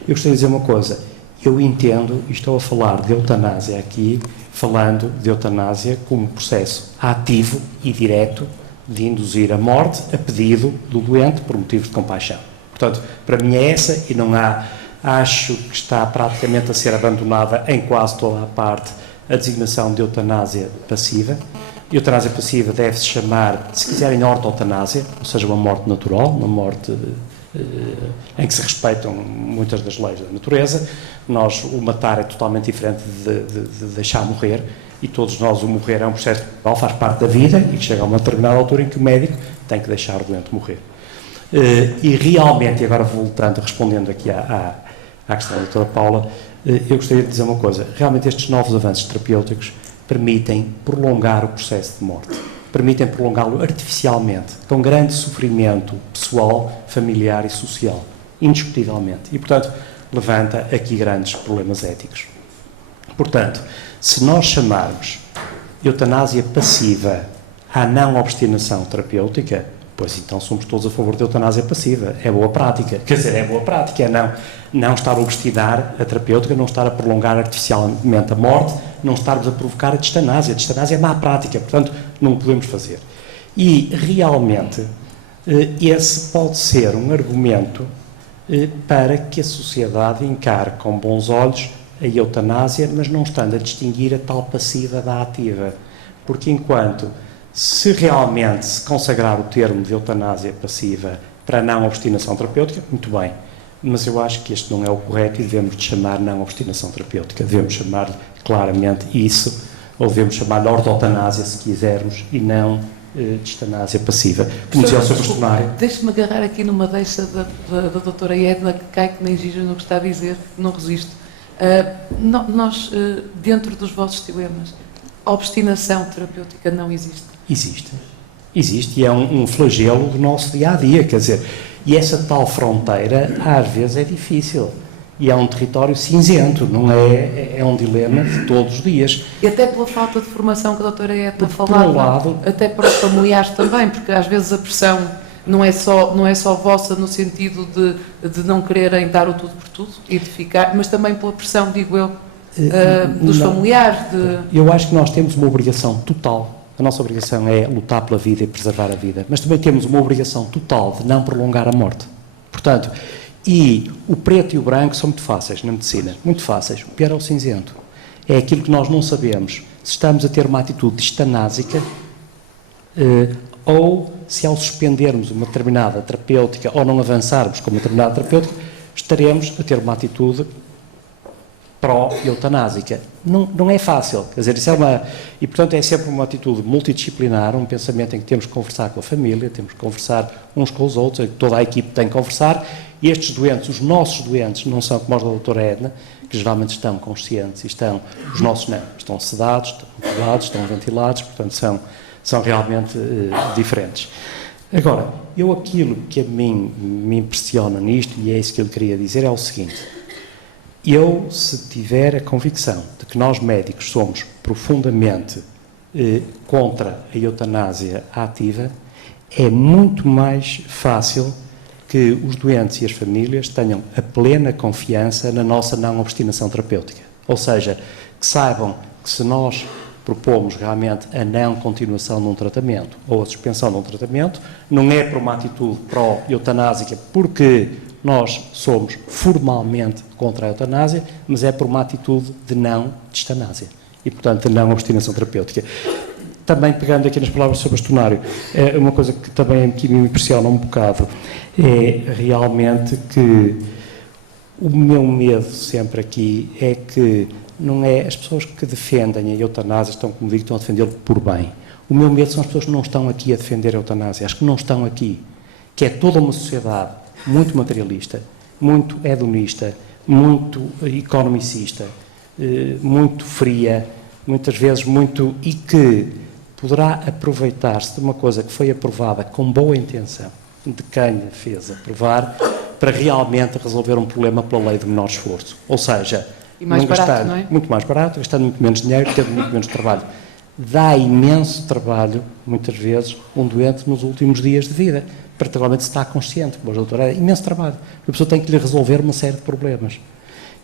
eu gostaria de dizer uma coisa. Eu entendo, e estou a falar de eutanásia aqui, falando de eutanásia como processo ativo e direto de induzir a morte a pedido do doente por motivos de compaixão. Portanto, para mim é essa, e não há... Acho que está praticamente a ser abandonada em quase toda a parte a designação de eutanásia passiva. Eutanásia passiva deve-se chamar, se quiserem, ortotanásia, ou seja, uma morte natural, uma morte em que se respeitam muitas das leis da natureza. O matar é totalmente diferente de deixar morrer, e todos nós o morrer é um processo que faz parte da vida e que chega a uma determinada altura em que o médico tem que deixar o doente morrer. E realmente, e agora voltando, respondendo aqui à questão da doutora Paula, eu gostaria de dizer uma coisa. Realmente estes novos avanços terapêuticos permitem prolongar o processo de morte. Permitem prolongá-lo artificialmente, com grande sofrimento pessoal, familiar e social, indiscutivelmente. E, portanto, levanta aqui grandes problemas éticos. Portanto, se nós chamarmos eutanásia passiva à não obstinação terapêutica, pois então somos todos a favor da eutanásia passiva. É boa prática. Quer dizer, é boa prática, não estar a obstinar a terapêutica, não estar a prolongar artificialmente a morte, não estarmos a provocar a distanásia. A distanásia é má prática, portanto, não o podemos fazer. E, realmente, esse pode ser um argumento para que a sociedade encare com bons olhos a eutanásia, mas não estando a distinguir a tal passiva da ativa. Porque enquanto, se realmente se consagrar o termo de eutanásia passiva para não obstinação terapêutica, muito bem, mas eu acho que este não é o correto e devemos de chamar não obstinação terapêutica, devemos chamar claramente isso, ou devemos chamar ortotanásia, se quisermos, e não distanásia passiva, como dizia o seu questionário. Deixe-me agarrar aqui numa deixa da doutora Edna, que cai que nem gira no que está a dizer, não resisto. Nós, dentro dos vossos dilemas, a obstinação terapêutica não existe? Existe e é um flagelo do nosso dia-a-dia, quer dizer, e essa tal fronteira às vezes é difícil e é um território cinzento, não é? É um dilema de todos os dias. E até pela falta de formação que a doutora Edna falava, até para os familiares também, porque às vezes a pressão não é só vossa no sentido de não quererem dar o tudo por tudo e de ficar, mas também pela pressão, digo eu, dos familiares. Eu acho que nós temos uma obrigação total. A nossa obrigação é lutar pela vida e preservar a vida, mas também temos uma obrigação total de não prolongar a morte. Portanto, e o preto e o branco são muito fáceis na medicina, muito fáceis. O pior é o cinzento. É aquilo que nós não sabemos se estamos a ter uma atitude distanásica ou se ao suspendermos uma determinada terapêutica ou não avançarmos com uma determinada terapêutica, estaremos a ter uma atitude pró-eutanásica. Não é fácil, quer dizer, e portanto é sempre uma atitude multidisciplinar, um pensamento em que temos que conversar com a família, temos que conversar uns com os outros, toda a equipe tem que conversar, e estes doentes, os nossos doentes, não são como os da doutora Edna, que geralmente estão conscientes, os nossos não, estão sedados, estão intubados, estão ventilados, portanto são realmente diferentes. Agora, aquilo que a mim me impressiona nisto, e é isso que eu queria dizer, é o seguinte: eu, se tiver a convicção de que nós médicos somos profundamente contra a eutanásia ativa, é muito mais fácil que os doentes e as famílias tenham a plena confiança na nossa não obstinação terapêutica. Ou seja, que saibam que se nós propomos realmente a não continuação de um tratamento ou a suspensão de um tratamento, não é por uma atitude pró-eutanásica, porque nós somos formalmente contra a eutanásia, mas é por uma atitude de não distanásia e, portanto, de não obstinação terapêutica. Também pegando aqui nas palavras do Sr. Bastonário, é uma coisa que também aqui me impressiona um bocado, é realmente que o meu medo sempre aqui é que não é as pessoas que defendem a eutanásia, como digo, estão a defendê-lo por bem. O meu medo são as pessoas que não estão aqui a defender a eutanásia, as que não estão aqui, que é toda uma sociedade muito materialista, muito hedonista, muito economicista, muito fria, muitas vezes muito, e que poderá aproveitar-se de uma coisa que foi aprovada com boa intenção, de quem a fez aprovar, para realmente resolver um problema pela lei do menor esforço. Ou seja, e mais barato, não é? Muito mais barato, gastando muito menos dinheiro, tendo muito menos trabalho. Dá imenso trabalho, muitas vezes, um doente nos últimos dias de vida, particularmente se está consciente, como a doutora, é imenso trabalho. A pessoa tem que lhe resolver uma série de problemas.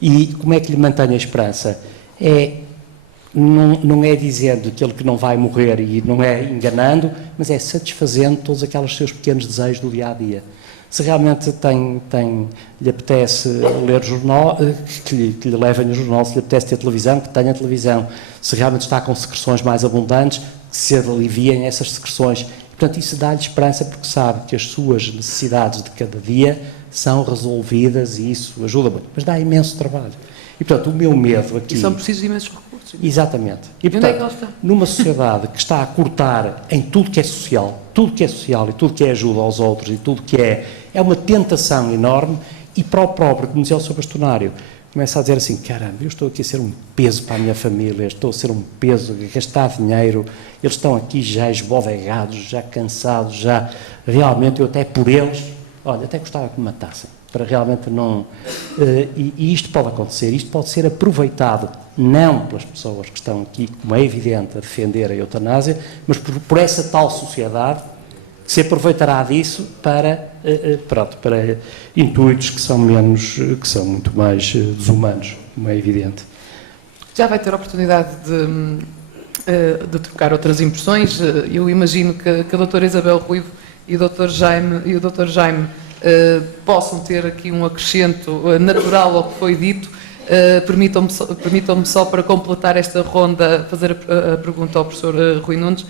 E como é que lhe mantém a esperança? Não é dizendo aquele que não vai morrer e não é enganando, mas é satisfazendo todos aqueles seus pequenos desejos do dia-a-dia. Se realmente lhe apetece ler jornal, que lhe levem o jornal, se lhe apetece ter televisão, que tenha televisão. Se realmente está com secreções mais abundantes, que se aliviem essas secreções. Portanto, isso dá-lhe esperança porque sabe que as suas necessidades de cada dia são resolvidas e isso ajuda muito. Mas dá imenso trabalho. E, portanto, o meu medo aqui... E são precisos imensos recursos. Exatamente. E, portanto, onde é que eles estão? numa sociedade que está a cortar em tudo que é social e tudo que é ajuda aos outros e tudo que é uma tentação enorme, e para o próprio, como dizia o Sr. Bastonário, começa a dizer assim: caramba, eu estou aqui a ser um peso para a minha família, estou a ser um peso, a gastar dinheiro, eles estão aqui já esbodegados, já cansados, já realmente eu até por eles, olha, até gostava que me matassem, para realmente não... E isto pode acontecer, isto pode ser aproveitado não pelas pessoas que estão aqui, como é evidente, a defender a eutanásia, mas por essa tal sociedade que se aproveitará disso para intuitos que são muito mais desumanos, como é evidente. Já vai ter a oportunidade de trocar outras impressões. Eu imagino que a doutora Isabel Ruivo e o Dr. Jaime possam ter aqui um acrescento natural ao que foi dito. Permitam-me só, para completar esta ronda, fazer a pergunta ao professor Rui Nunes.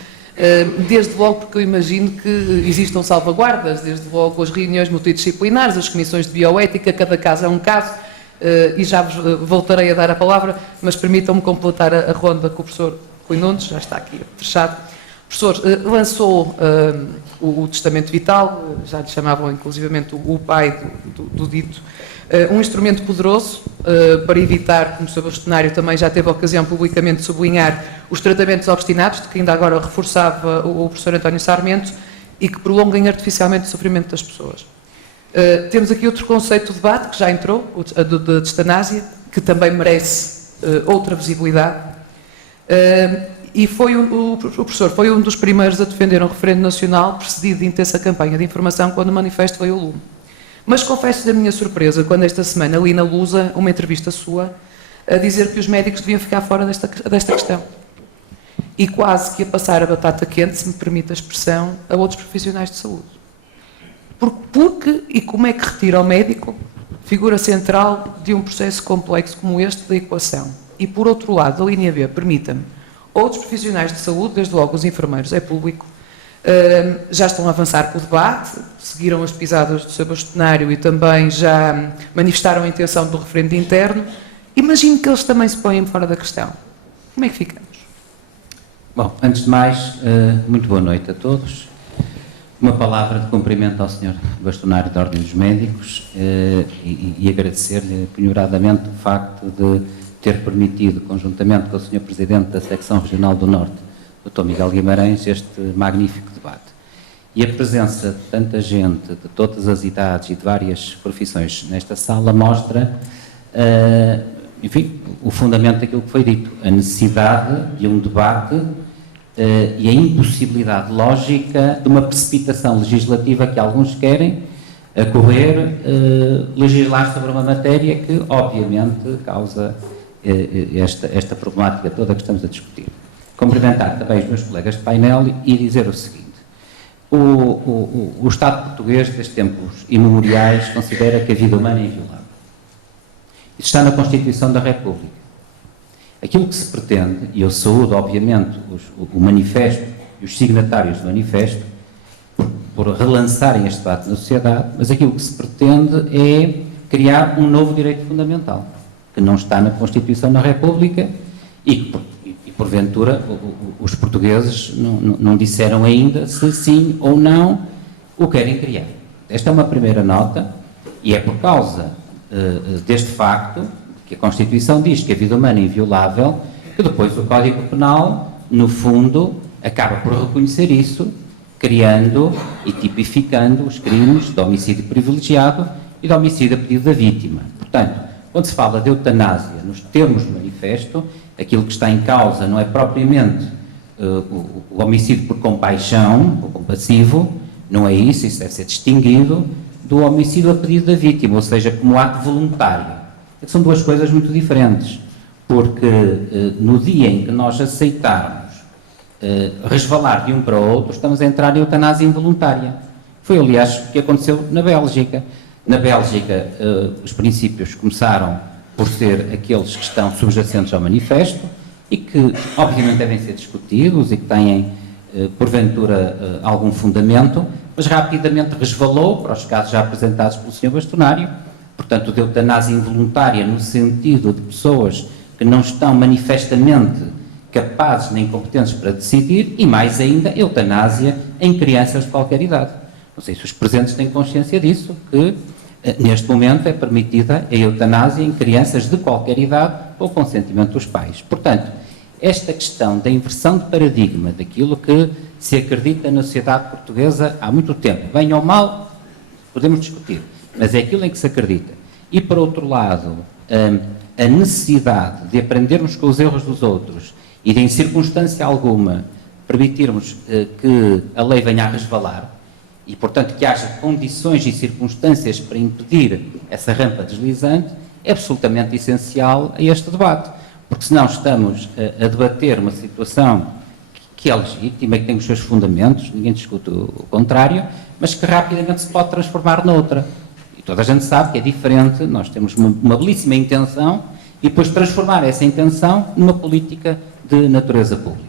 Desde logo, porque eu imagino que existam salvaguardas, desde logo as reuniões multidisciplinares, as comissões de bioética, cada caso é um caso, e já vos voltarei a dar a palavra, mas permitam-me completar a ronda com o professor Rui Nunes, já está aqui fechado. O professor lançou o testamento vital, já lhe chamavam inclusivamente o pai do dito, um instrumento poderoso para evitar, como o Sr. Bastonário também já teve a ocasião publicamente de sublinhar, os tratamentos obstinados, de que ainda agora reforçava o professor António Sarmento, e que prolonguem artificialmente o sofrimento das pessoas. Temos aqui outro conceito de debate que já entrou, o da distanásia, que também merece outra visibilidade. E o professor foi um dos primeiros a defender um referendo nacional, precedido de intensa campanha de informação, quando o manifesto veio ao lume. Mas confesso-lhe a minha surpresa quando esta semana li na Lusa uma entrevista sua a dizer que os médicos deviam ficar fora desta questão. E quase que a passar a batata quente, se me permite a expressão, a outros profissionais de saúde. Porque e como é que retira ao médico figura central de um processo complexo como este da equação? E por outro lado, a linha B, permita-me, outros profissionais de saúde, desde logo os enfermeiros, é público, já estão a avançar com o debate, seguiram as pisadas do Sr. Bastonário e também já manifestaram a intenção do referendo interno. Imagino que eles também se põem fora da questão. Como é que ficamos? Bom, antes de mais, muito boa noite a todos. Uma palavra de cumprimento ao Sr. Bastonário da Ordem dos Médicos e agradecer-lhe penhoradamente o facto de ter permitido, conjuntamente com o Sr. Presidente da Secção Regional do Norte, Dr. Miguel Guimarães, este magnífico debate. e a presença de tanta gente, de todas as idades e de várias profissões nesta sala, mostra, enfim, o fundamento daquilo que foi dito, a necessidade de um debate e a impossibilidade lógica de uma precipitação legislativa que alguns querem a correr, legislar sobre uma matéria que, obviamente, causa esta problemática toda que estamos a discutir. Cumprimentar também os meus colegas de painel e dizer o seguinte: o Estado português, desde tempos imemoriais, considera que a vida humana é inviolável. Isso está na Constituição da República. Aquilo que se pretende, e eu saúdo, obviamente, o manifesto e os signatários do manifesto, por relançarem este debate na sociedade, mas aquilo que se pretende é criar um novo direito fundamental, que não está na Constituição da República e que, porventura, os portugueses não disseram ainda se sim ou não o querem criar. Esta é uma primeira nota, e é por causa deste facto que a Constituição diz que a vida humana é inviolável, que depois o Código Penal, no fundo, acaba por reconhecer isso, criando e tipificando os crimes de homicídio privilegiado e de homicídio a pedido da vítima. Portanto, quando se fala de eutanásia nos termos do manifesto, aquilo que está em causa não é propriamente o homicídio por compaixão ou compassivo, não é isso, isso deve ser distinguido do homicídio a pedido da vítima, ou seja, como ato voluntário. São duas coisas muito diferentes, porque no dia em que nós aceitarmos resvalar de um para o outro, estamos a entrar em eutanásia involuntária. Foi, aliás, o que aconteceu na Bélgica. Na Bélgica, os princípios começaram por ser aqueles que estão subjacentes ao manifesto e que, obviamente, devem ser discutidos e que têm, porventura, algum fundamento, mas rapidamente resvalou para os casos já apresentados pelo Sr. Bastonário, portanto, de eutanásia involuntária no sentido de pessoas que não estão manifestamente capazes nem competentes para decidir, e mais ainda, eutanásia em crianças de qualquer idade. Não sei se os presentes têm consciência disso, que neste momento é permitida a eutanásia em crianças de qualquer idade ou consentimento dos pais. Portanto, esta questão da inversão de paradigma daquilo que se acredita na sociedade portuguesa há muito tempo, bem ou mal, podemos discutir, mas é aquilo em que se acredita. E, por outro lado, a necessidade de aprendermos com os erros dos outros e de, em circunstância alguma, permitirmos que a lei venha a resvalar e, portanto, que haja condições e circunstâncias para impedir essa rampa deslizante, é absolutamente essencial a este debate, porque senão estamos a debater uma situação que é legítima, que tem os seus fundamentos, ninguém discute o contrário, mas que rapidamente se pode transformar noutra. E toda a gente sabe que é diferente, nós temos uma belíssima intenção e depois transformar essa intenção numa política de natureza pública.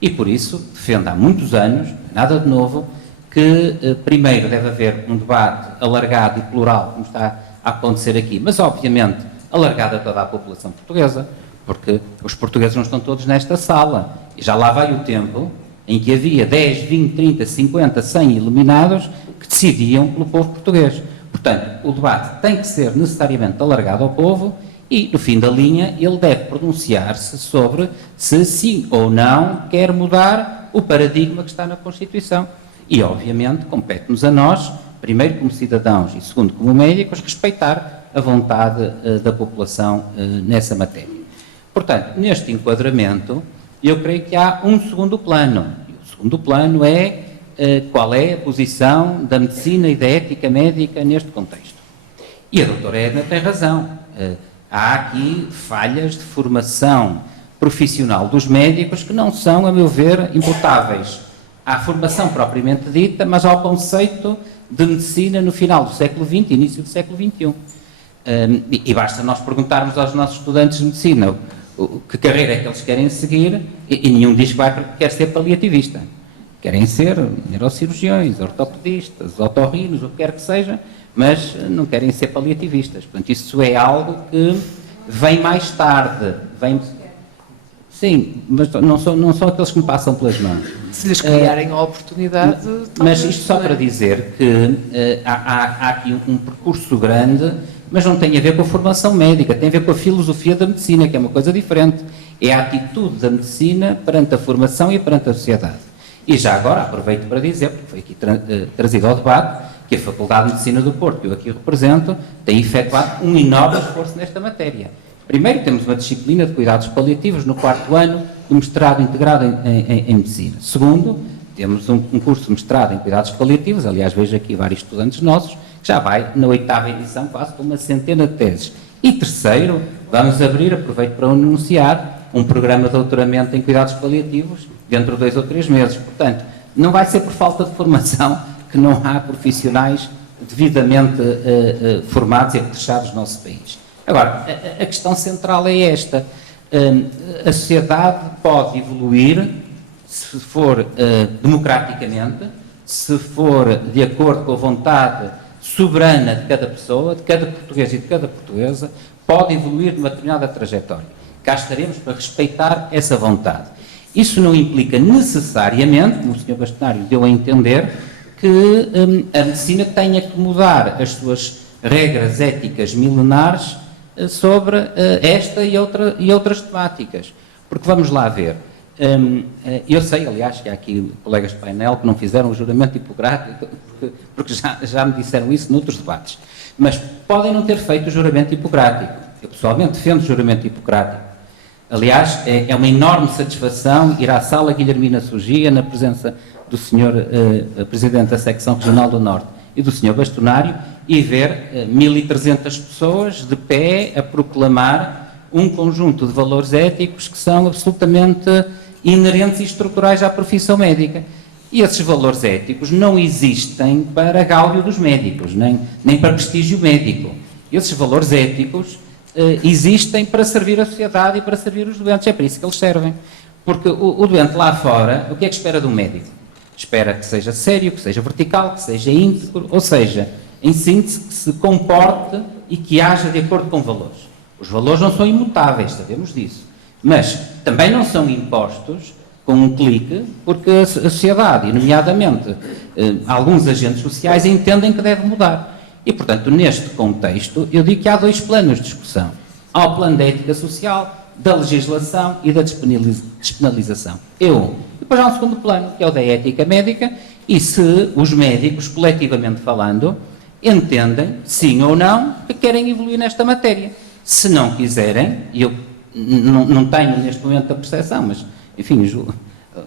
E por isso defendo há muitos anos, nada de novo, que primeiro deve haver um debate alargado e plural, como está a acontecer aqui, mas obviamente alargado a toda a população portuguesa, porque os portugueses não estão todos nesta sala. E já lá vai o tempo em que havia 10, 20, 30, 50, 100 iluminados que decidiam pelo povo português. Portanto, o debate tem que ser necessariamente alargado ao povo e, no fim da linha, ele deve pronunciar-se sobre se sim ou não quer mudar o paradigma que está na Constituição. E, obviamente, compete-nos a nós, primeiro como cidadãos e segundo como médicos, respeitar a vontade da população nessa matéria. Portanto, neste enquadramento, eu creio que há um segundo plano. E o segundo plano é qual é a posição da medicina e da ética médica neste contexto. E a doutora Edna tem razão. Há aqui falhas de formação profissional dos médicos que não são, a meu ver, imputáveis à formação propriamente dita, mas ao conceito de medicina no final do século XX e início do século XXI. E basta nós perguntarmos aos nossos estudantes de medicina que carreira é que eles querem seguir e nenhum diz que quer ser paliativista. Querem ser neurocirurgiões, ortopedistas, otorrinos, o que quer que seja, mas não querem ser paliativistas. Portanto, isso é algo que vem mais tarde. Sim, mas não são aqueles que me passam pelas mãos. Se lhes criarem a oportunidade... Mas isto só para dizer que há aqui um percurso grande, mas não tem a ver com a formação médica, tem a ver com a filosofia da medicina, que é uma coisa diferente. É a atitude da medicina perante a formação e perante a sociedade. E já agora aproveito para dizer, porque foi aqui trazido ao debate, que a Faculdade de Medicina do Porto, que eu aqui represento, tem efetuado um enorme esforço nesta matéria. Primeiro, temos uma disciplina de cuidados paliativos no 4º ano do mestrado integrado em Medicina. Segundo, temos um curso de mestrado em cuidados paliativos, aliás, vejo aqui vários estudantes nossos, que já vai na 8ª edição, quase com uma centena de teses. E terceiro, vamos abrir, aproveito para anunciar, um programa de doutoramento em cuidados paliativos dentro de 2 ou 3 meses. Portanto, não vai ser por falta de formação que não há profissionais devidamente formados e apetrechados no nosso país. Agora, a questão central é esta. A sociedade pode evoluir se for democraticamente, se for de acordo com a vontade soberana de cada pessoa, de cada português e de cada portuguesa, pode evoluir numa determinada trajetória. Cá estaremos para respeitar essa vontade. Isso não implica necessariamente, como o Sr. Bastonário deu a entender, que a medicina tenha que mudar as suas regras éticas milenares sobre esta e outras temáticas. Porque vamos lá ver. Eu sei, aliás, que há aqui colegas de painel que não fizeram o juramento hipocrático, porque já me disseram isso noutros debates. Mas podem não ter feito o juramento hipocrático. Eu pessoalmente defendo o juramento hipocrático. Aliás, é uma enorme satisfação ir à sala Guilhermina Sugia, na presença do Sr. Presidente da Secção Regional do Norte e do Sr. Bastonário, e ver 1.300 pessoas de pé a proclamar um conjunto de valores éticos que são absolutamente inerentes e estruturais à profissão médica. E esses valores éticos não existem para gáudio dos médicos, nem para prestígio médico. Esses valores éticos existem para servir a sociedade e para servir os doentes. É para isso que eles servem. Porque o doente lá fora, o que é que espera de um médico? Espera que seja sério, que seja vertical, que seja íntegro, ou seja, em síntese, que se comporte e que haja de acordo com valores. Os valores não são imutáveis, sabemos disso. Mas também não são impostos com um clique, porque a sociedade, e nomeadamente alguns agentes sociais, entendem que deve mudar. E, portanto, neste contexto, eu digo que há 2 planos de discussão. Há o plano da ética social, da legislação e da despenalização. E depois há um segundo plano, que é o da ética médica, e se os médicos, coletivamente falando, entendem, sim ou não, que querem evoluir nesta matéria. Se não quiserem, e eu não tenho neste momento a percepção, mas, enfim,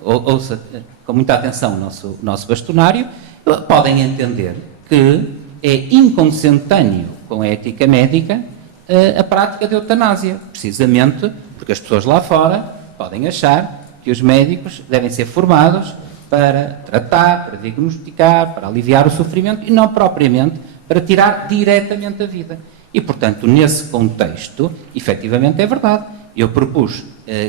ouça com muita atenção o nosso bastonário, podem entender que é inconsentâneo com a ética médica a prática de eutanásia, precisamente porque as pessoas lá fora podem achar que os médicos devem ser formados para tratar, para diagnosticar, para aliviar o sofrimento e não propriamente para tirar diretamente a vida. E, portanto, nesse contexto, efetivamente é verdade. Eu propus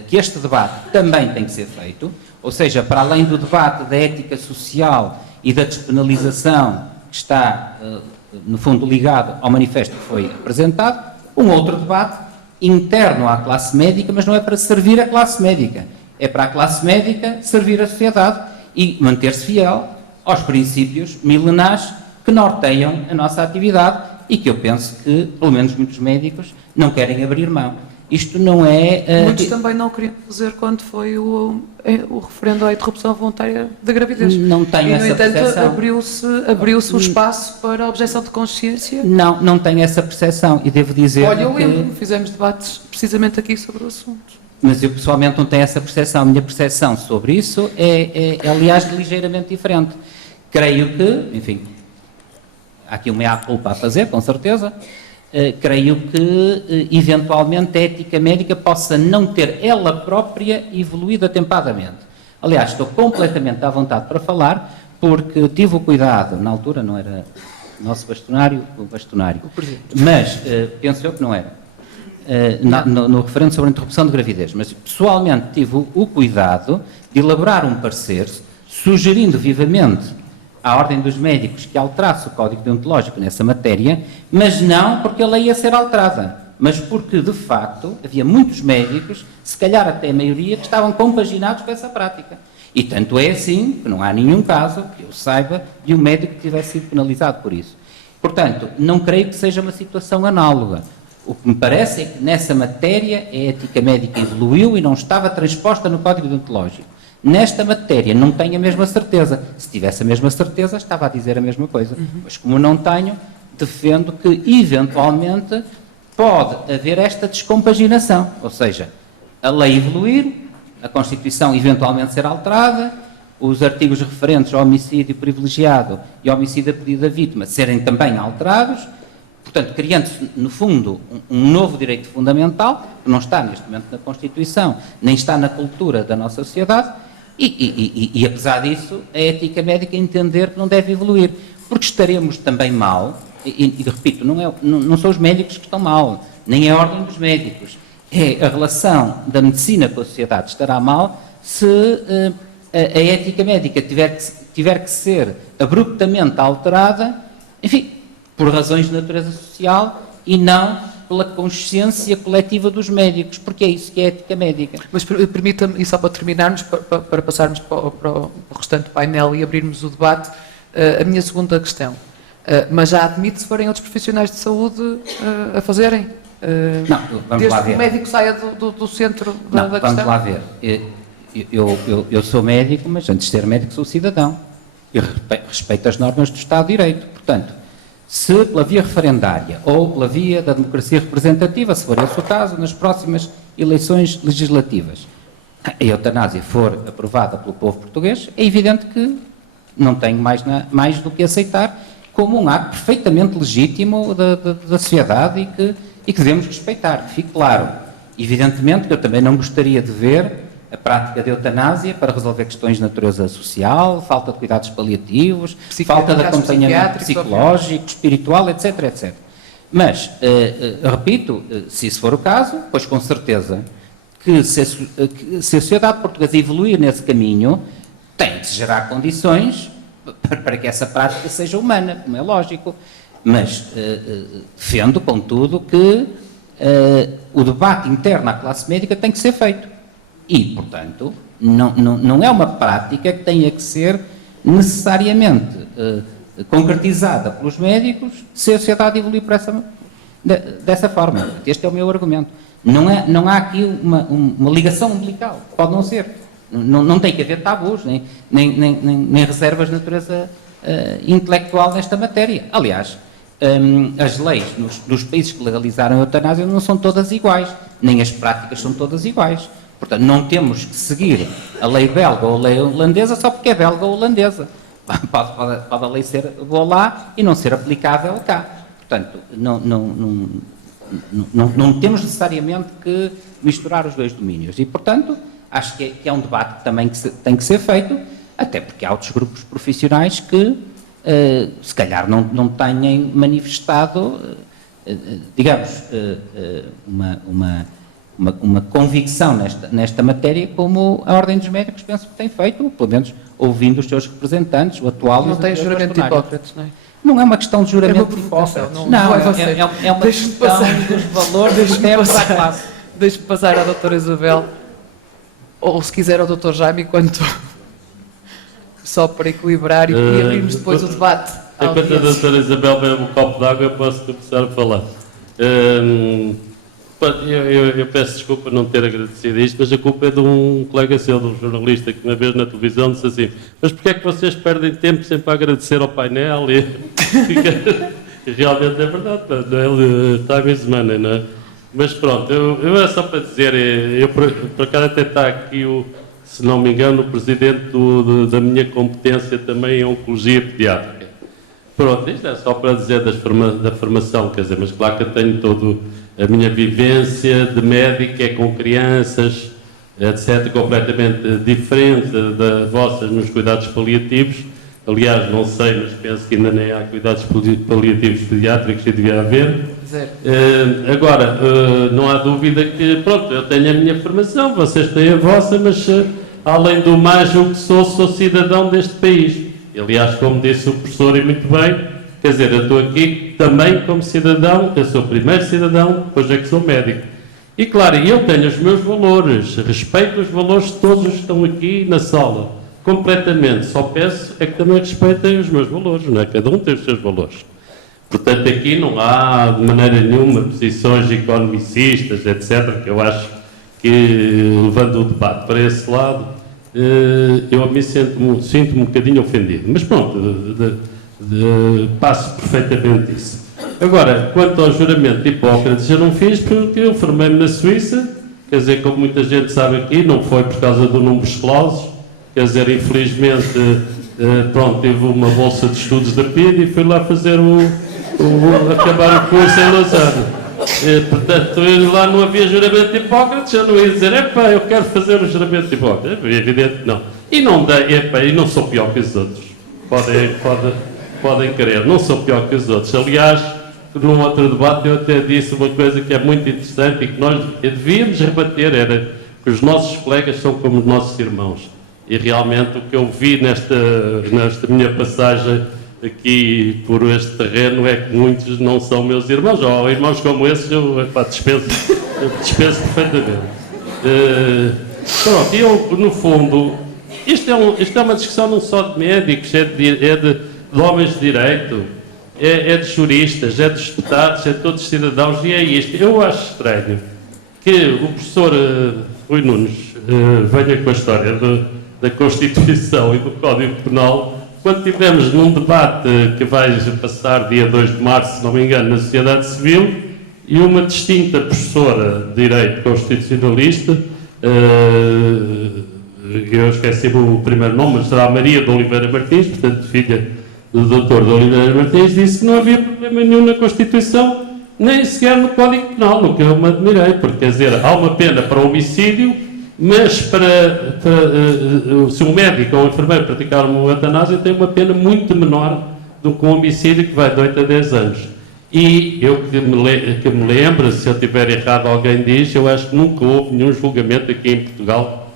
que este debate também tem que ser feito, ou seja, para além do debate da ética social e da despenalização, que está, no fundo, ligado ao manifesto que foi apresentado, um outro debate interno à classe médica, mas não é para servir a classe médica, é para a classe médica servir a sociedade e manter-se fiel aos princípios milenares que norteiam a nossa atividade e que eu penso que, pelo menos muitos médicos, não querem abrir mão. Isto não é... Muitos também não queriam fazer quando foi o referendo à interrupção voluntária da gravidez. Não tenho essa percepção. No entanto, abriu-se o espaço para a objeção de consciência. Não tenho essa percepção e devo dizer Olha, eu lembro, fizemos debates precisamente aqui sobre o assunto. Mas eu pessoalmente não tenho essa percepção. A minha percepção sobre isso é aliás, ligeiramente diferente. Creio que, enfim, há aqui uma meia-culpa a fazer, com certeza. Creio que, eventualmente, a ética médica possa não ter ela própria evoluído atempadamente. Aliás, estou completamente à vontade para falar, porque tive o cuidado, na altura não era o nosso bastonário, o bastonário, mas penso eu que não era, no referendo sobre a interrupção de gravidez, mas pessoalmente tive o cuidado de elaborar um parecer, sugerindo vivamente à Ordem dos Médicos que alterasse o Código Deontológico nessa matéria, mas não porque a lei ia ser alterada, mas porque, de facto, havia muitos médicos, se calhar até a maioria, que estavam compaginados com essa prática. E tanto é assim que não há nenhum caso, que eu saiba, de um médico que tivesse sido penalizado por isso. Portanto, não creio que seja uma situação análoga. O que me parece é que nessa matéria a ética médica evoluiu e não estava transposta no Código Deontológico. nesta matéria não tenho a mesma certeza. Se tivesse a mesma certeza, estava a dizer a mesma coisa. Mas como não tenho, defendo que, eventualmente, pode haver esta descompaginação. Ou seja, a lei evoluir, a Constituição eventualmente ser alterada, os artigos referentes ao homicídio privilegiado e ao homicídio a pedido da vítima serem também alterados, portanto, criando-se, no fundo, um novo direito fundamental, que não está neste momento na Constituição, nem está na cultura da nossa sociedade, e apesar disso, a ética médica entender que não deve evoluir, porque estaremos também mal, e repito, não são os médicos que estão mal, nem a ordem dos médicos, é a relação da medicina com a sociedade estará mal se a ética médica tiver que ser abruptamente alterada, enfim, por razões de natureza social e não pela consciência coletiva dos médicos, porque é isso que é ética médica. Mas permita-me, e só para terminarmos, para passarmos para o restante painel e abrirmos o debate, a minha segunda questão. Mas já admite se forem outros profissionais de saúde a fazerem? Não, vamos lá ver. Desde que o médico saia do centro da questão? Vamos lá ver. Eu sou médico, mas antes de ser médico sou cidadão. Eu respeito as normas do Estado de Direito. Portanto, se pela via referendária ou pela via da democracia representativa, se for esse o caso, nas próximas eleições legislativas, a eutanásia for aprovada pelo povo português, é evidente que não tenho mais do que aceitar como um ato perfeitamente legítimo da sociedade e que devemos respeitar. Fique claro. Evidentemente que eu também não gostaria de ver a prática de eutanásia para resolver questões de natureza social, falta de cuidados paliativos, falta de acompanhamento psicológico, espiritual, etc, etc. Mas, repito, se isso for o caso, pois com certeza que se a sociedade portuguesa evoluir nesse caminho, tem de gerar condições para que essa prática seja humana, como é lógico. Mas defendo, contudo, que o debate interno à classe médica tem que ser feito. E, portanto, não é uma prática que tenha que ser necessariamente concretizada pelos médicos se a sociedade evoluir dessa forma. Este é o meu argumento. Não há aqui uma ligação umbilical. Pode não ser. Não tem que haver tabus, nem reservas de natureza intelectual nesta matéria. Aliás, as leis dos países que legalizaram a eutanásia não são todas iguais, nem as práticas são todas iguais. Portanto, não temos que seguir a lei belga ou a lei holandesa só porque é belga ou holandesa. Pode a lei ser boa lá e não ser aplicável cá. Portanto, não temos necessariamente que misturar os dois domínios. E, portanto, acho que é um debate que também tem que ser feito, até porque há outros grupos profissionais que, se calhar, não tenham manifestado, digamos, uma convicção nesta matéria, como a Ordem dos Médicos penso que tem feito, pelo menos ouvindo os seus representantes, o atual... Não tem juramento de Hipócrates, não é? Não é uma questão de juramento de Hipócrates. Não, é uma questão dos valores que devem para a classe. Deixe-me passar à doutora Isabel, ou se quiser ao doutor Jaime, enquanto... só para equilibrar e abrirmos depois o debate. Enquanto a doutora Isabel bebe um copo de água, eu posso começar a falar. Eu peço desculpa não ter agradecido isto, mas a culpa é de um colega seu, de um jornalista, que uma vez na televisão disse assim: mas porquê é que vocês perdem tempo sempre a agradecer ao painel? E realmente é verdade, time is money, não é? Mas pronto, eu é só para dizer, por acaso até está aqui, se não me engano, o presidente da minha competência também em Oncologia Pediátrica. Pronto, isto é só para dizer da formação, quer dizer, mas claro que eu tenho todo... A minha vivência de médico é com crianças, etc., completamente diferente da vossa nos cuidados paliativos. Aliás, não sei, mas penso que ainda nem há cuidados paliativos pediátricos e devia haver. Agora, não há dúvida que, pronto, eu tenho a minha formação, vocês têm a vossa, mas além do mais, o que sou cidadão deste país. Aliás, como disse o professor, e muito bem, quer dizer, eu estou aqui também como cidadão, eu sou o primeiro cidadão, depois é que sou médico. E claro, eu tenho os meus valores, respeito os valores de todos os que estão aqui na sala, completamente. Só peço é que também respeitem os meus valores, não é? Cada um tem os seus valores. Portanto, aqui não há de maneira nenhuma posições economicistas, etc., que eu acho que, levando o debate para esse lado, eu me sinto um bocadinho ofendido. Mas pronto, passo perfeitamente isso. Agora, quanto ao juramento de Hipócrates, eu não fiz porque eu formei-me na Suíça, quer dizer, como muita gente sabe aqui, não foi por causa do Numerus Clausus, quer dizer, infelizmente, pronto, tive uma bolsa de estudos da PID e fui lá fazer acabar o curso em Lausanne. Portanto, lá não havia juramento de Hipócrates, eu não ia dizer, eu quero fazer o juramento de Hipócrates. É evidente que não. E não dei, e não sou pior que os outros. Podem querer, não sou pior que os outros. Aliás, num outro debate eu até disse uma coisa que é muito interessante e que nós devíamos rebater, era que os nossos colegas são como os nossos irmãos. E realmente o que eu vi nesta minha passagem aqui por este terreno é que muitos não são meus irmãos, ou irmãos como esses eu dispenso perfeitamente. Pronto, eu no fundo, isto é uma discussão não só de médicos, é de homens de direito, é de juristas, é dos deputados, é de todos os cidadãos, e é isto. Eu acho estranho que o professor Rui Nunes venha com a história da Constituição e do Código Penal, quando tivemos num debate que vai passar dia 2 de março, se não me engano, na sociedade civil, e uma distinta professora de Direito Constitucionalista, eu esqueci o primeiro nome, mas será Maria de Oliveira Martins, portanto filha do Dr. de Oliveira Martins, disse que não havia problema nenhum na Constituição, nem sequer no Código Penal, no que eu me admirei, porque quer dizer, há uma pena para homicídio, mas se um médico ou um enfermeiro praticar uma eutanásia, tem uma pena muito menor do que um homicídio que vai de 8 a 10 anos. E eu que me lembro, se eu estiver errado, alguém diz, eu acho que nunca houve nenhum julgamento aqui em Portugal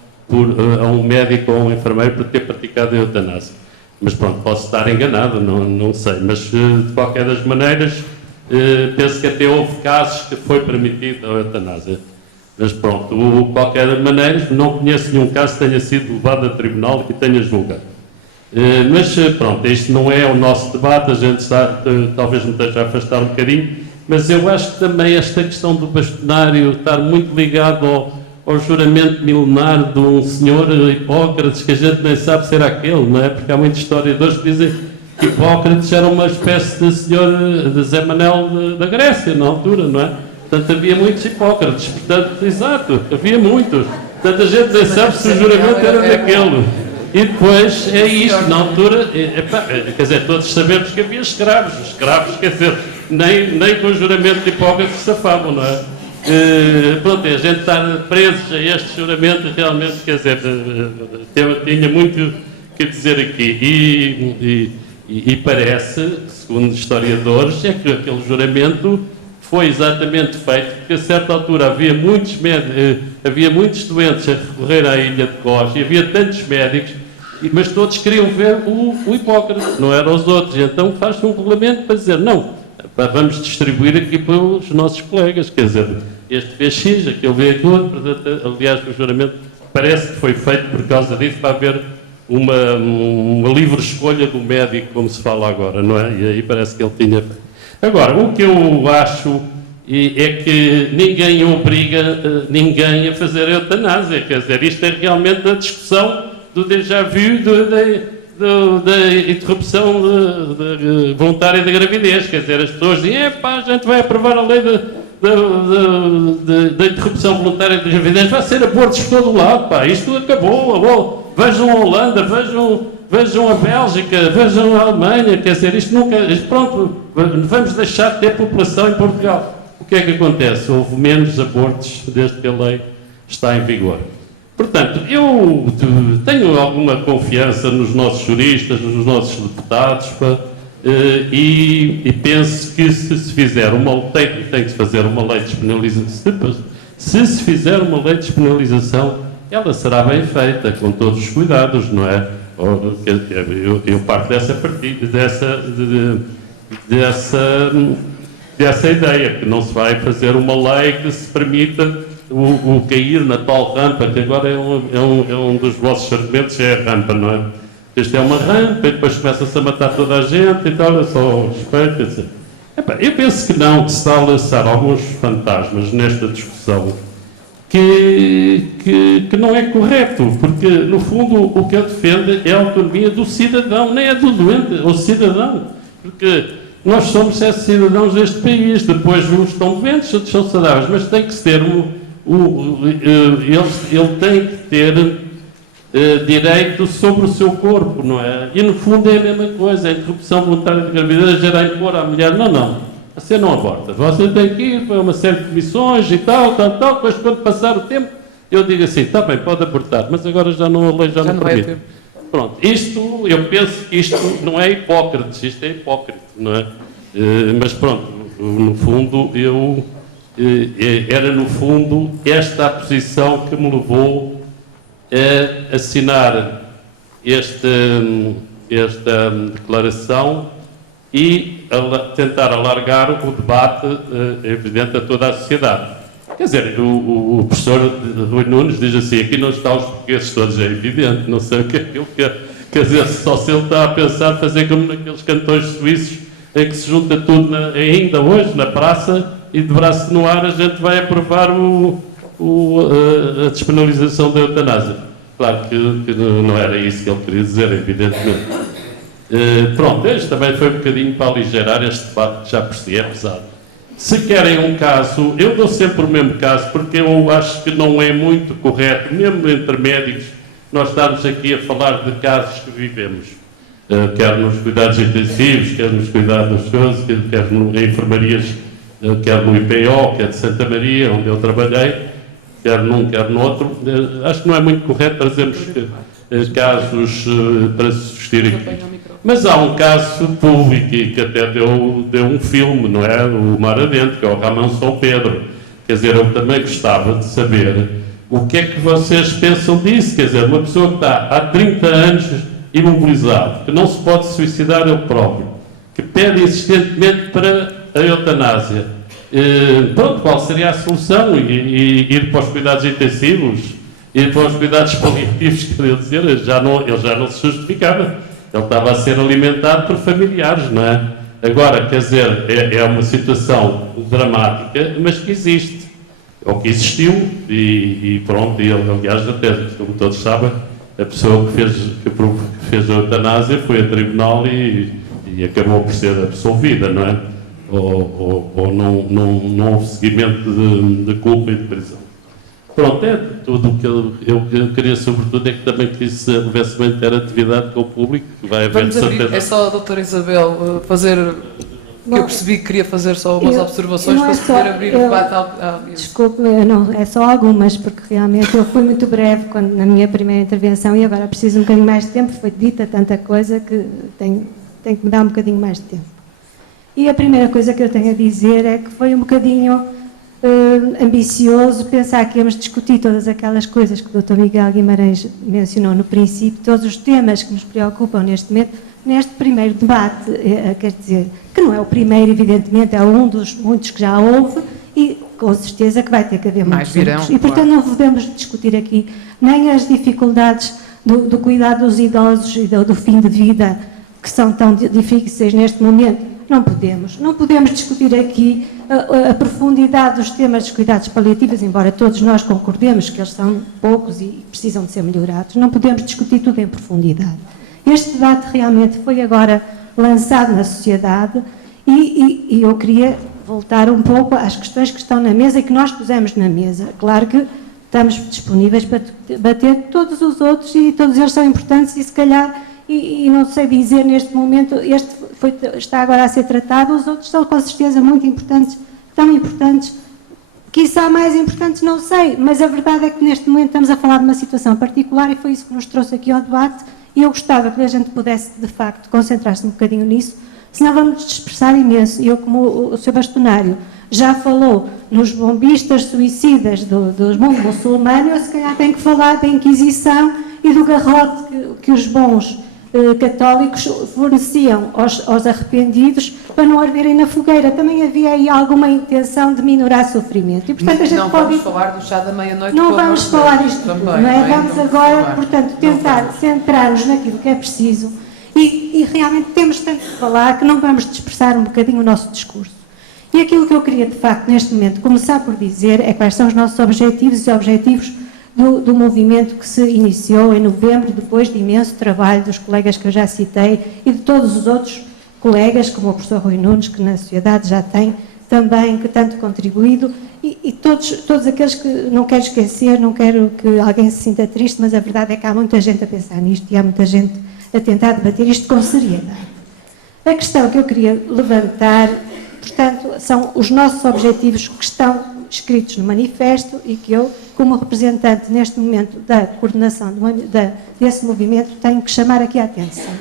a um médico ou um enfermeiro por ter praticado a eutanásia. Mas pronto, posso estar enganado, não sei. Mas de qualquer das maneiras, penso que até houve casos que foi permitido a eutanásia. Mas pronto, de qualquer maneira, não conheço nenhum caso que tenha sido levado a tribunal e que tenha julgado. Mas pronto, isto não é o nosso debate, a gente talvez me esteja a afastar um bocadinho, mas eu acho que também esta questão do bastonário estar muito ligado ao juramento milenar de um senhor Hipócrates, que a gente nem sabe se era aquele, não é? Porque há muitos historiadores que dizem que Hipócrates era uma espécie de senhor de Zé Manel da Grécia, na altura, não é? Portanto, havia muitos Hipócrates, portanto, exato, havia muitos. Portanto, a gente nem sabe se o juramento era daquele. E depois é isto, na altura, quer dizer, todos sabemos que havia escravos, quer dizer, nem com o juramento de Hipócrates se safavam, não é? Pronto, a gente estar presos a este juramento, realmente, quer dizer, tinha muito que dizer aqui. E parece, segundo historiadores, é que aquele juramento foi exatamente feito porque a certa altura havia muitos doentes a recorrer à ilha de Kos e havia tantos médicos, mas todos queriam ver o Hipócrates, não eram os outros. Então faz-se um regulamento para dizer, não, vamos distribuir aqui para os nossos colegas, quer dizer, este fez X, aquele veio aquilo, portanto, aliás, o juramento parece que foi feito por causa disso, para haver uma livre escolha do médico, como se fala agora, não é? E aí parece que ele tinha feito. Agora, o que eu acho é que ninguém obriga ninguém a fazer a eutanásia. Quer dizer, isto é realmente a discussão do déjà vu da interrupção voluntária da gravidez. Quer dizer, as pessoas dizem, a gente vai aprovar a lei da interrupção voluntária da gravidez, vai ser abortos por todo o lado, pá, isto acabou. Vejam a Holanda, vejam a Bélgica, vejam a Alemanha, quer dizer, pronto, vamos deixar de ter população em Portugal. O que é que acontece? Houve menos abortos desde que a lei está em vigor. Portanto, eu tenho alguma confiança nos nossos juristas, nos nossos deputados, e penso que se fizer tem que se fazer uma lei de despenalização, se fizer uma lei de despenalização, ela será bem feita, com todos os cuidados, não é? Eu parto dessa ideia, que não se vai fazer uma lei que se permita o cair na tal rampa, que agora é um dos vossos argumentos, é a rampa, não é? Isto é uma rampa e depois começa-se a matar toda a gente e tal, é só respeito, etc. Eu penso que não, que se está a lançar alguns fantasmas nesta discussão, que não é correto, porque, no fundo, o que ele defende é a autonomia do cidadão, nem é do doente, é o cidadão, porque nós somos cidadãos deste país, depois uns estão doentes, outros são saudáveis, mas tem que ter ele tem que ter direito sobre o seu corpo, não é? E, no fundo, é a mesma coisa, a interrupção voluntária de gravidez era impor à mulher, não, você não aborta, você tem que ir para uma série de comissões e tal, depois quando passar o tempo, eu digo assim, está bem, pode abortar, mas agora já não, a lei já não permite. Pronto, eu penso que isto não é Hipócrates, isto é hipócrita, não é? Mas pronto, no fundo, era no fundo esta a posição que me levou a assinar esta declaração e tentar alargar o debate, evidente, a toda a sociedade. Quer dizer, o professor Rui Nunes diz assim, aqui não estão os portugueses todos, é evidente, não sei o que é aquilo que quer dizer, só se ele está a pensar fazer como naqueles cantões suíços em que se junta tudo ainda hoje na praça e de braço no ar a gente vai aprovar a despenalização da eutanásia. Claro que não era isso que ele queria dizer, evidentemente. Pronto, este também foi um bocadinho para aligerar este debate que já por si é pesado. Se querem um caso, eu dou sempre o mesmo caso, porque eu acho que não é muito correto, mesmo entre médicos, nós estamos aqui a falar de casos que vivemos. Quer nos cuidados intensivos, quer nos cuidados das coisas, quer em enfermarias, quer no IPO, quer de Santa Maria, onde eu trabalhei, quer num, quer no outro. Acho que não é muito correto trazermos casos para subsistir aqui. Mas há um caso público que até deu um filme, não é? O Mar Adentro, que é o Ramão São Pedro. Quer dizer, eu também gostava de saber o que é que vocês pensam disso. Quer dizer, uma pessoa que está há 30 anos imobilizado, que não se pode suicidar ele próprio, que pede insistentemente para a eutanásia. Pronto, qual seria a solução? Ir para os cuidados intensivos? Ir para os cuidados paliativos? Quer dizer, ele já não se justificava. Ele estava a ser alimentado por familiares, não é? Agora, quer dizer, é uma situação dramática, mas que existe. Ou que existiu, e pronto, e ele, aliás, até, como todos sabem, a pessoa que fez a eutanásia foi a tribunal e acabou por ser absolvida, não é? Ou não houve seguimento de culpa e de prisão. Pronto, é tudo o que eu queria, sobretudo, é que também que isso houvesse uma interatividade com o público, que vai haver de certeza. É só a doutora Isabel fazer, que eu percebi que queria fazer só umas observações para se poder abrir o debate ao Desculpe, não, é só algumas, porque realmente eu fui muito breve na minha primeira intervenção e agora preciso um bocadinho mais de tempo, foi dita tanta coisa que tenho que me dar um bocadinho mais de tempo. E a primeira coisa que eu tenho a dizer é que foi um bocadinho ambicioso pensar que íamos discutir todas aquelas coisas que o Dr. Miguel Guimarães mencionou no princípio, todos os temas que nos preocupam neste momento, neste primeiro debate, quer dizer, que não é o primeiro, evidentemente, é um dos muitos que já houve e com certeza que vai ter que haver muitos outros. E, portanto, não podemos discutir aqui nem as dificuldades do cuidado dos idosos e do fim de vida, que são tão difíceis neste momento. Não podemos discutir aqui a profundidade dos temas dos cuidados paliativos, embora todos nós concordemos que eles são poucos e precisam de ser melhorados. Não podemos discutir tudo em profundidade. Este debate realmente foi agora lançado na sociedade e eu queria voltar um pouco às questões que estão na mesa e que nós pusemos na mesa. Claro que estamos disponíveis para debater todos os outros e todos eles são importantes e se calhar, e não sei dizer neste momento, está agora a ser tratado, os outros são com certeza muito importantes, tão importantes, quiçá mais importantes, não sei, mas a verdade é que neste momento estamos a falar de uma situação particular e foi isso que nos trouxe aqui ao debate e eu gostava que a gente pudesse, de facto, concentrar-se um bocadinho nisso, senão vamos dispersar imenso. Eu, como o Sr. Bastonário já falou nos bombistas suicidas do mundo muçulmano, eu se calhar tenho que falar da Inquisição e do garrote que os bons católicos forneciam aos arrependidos para não arderem na fogueira. Também havia aí alguma intenção de minorar sofrimento. E, portanto, a gente não vamos falar do chá da meia-noite. Não vamos falar isto tudo, não é? Vamos agora, portanto, tentar centrar-nos naquilo que é preciso e realmente temos tanto que falar que não vamos dispersar um bocadinho o nosso discurso. E aquilo que eu queria, de facto, neste momento, começar por dizer é quais são os nossos objetivos e objetivos do movimento que se iniciou em novembro, depois de imenso trabalho dos colegas que eu já citei e de todos os outros colegas, como o professor Rui Nunes, que na sociedade já tem também, que tanto contribuído, e todos aqueles que não quero esquecer, não quero que alguém se sinta triste, mas a verdade é que há muita gente a pensar nisto e há muita gente a tentar debater isto com seriedade. A questão que eu queria levantar, portanto, são os nossos objetivos que estão escritos no manifesto e que eu, como representante neste momento da coordenação desse movimento, tenho que chamar aqui a atenção.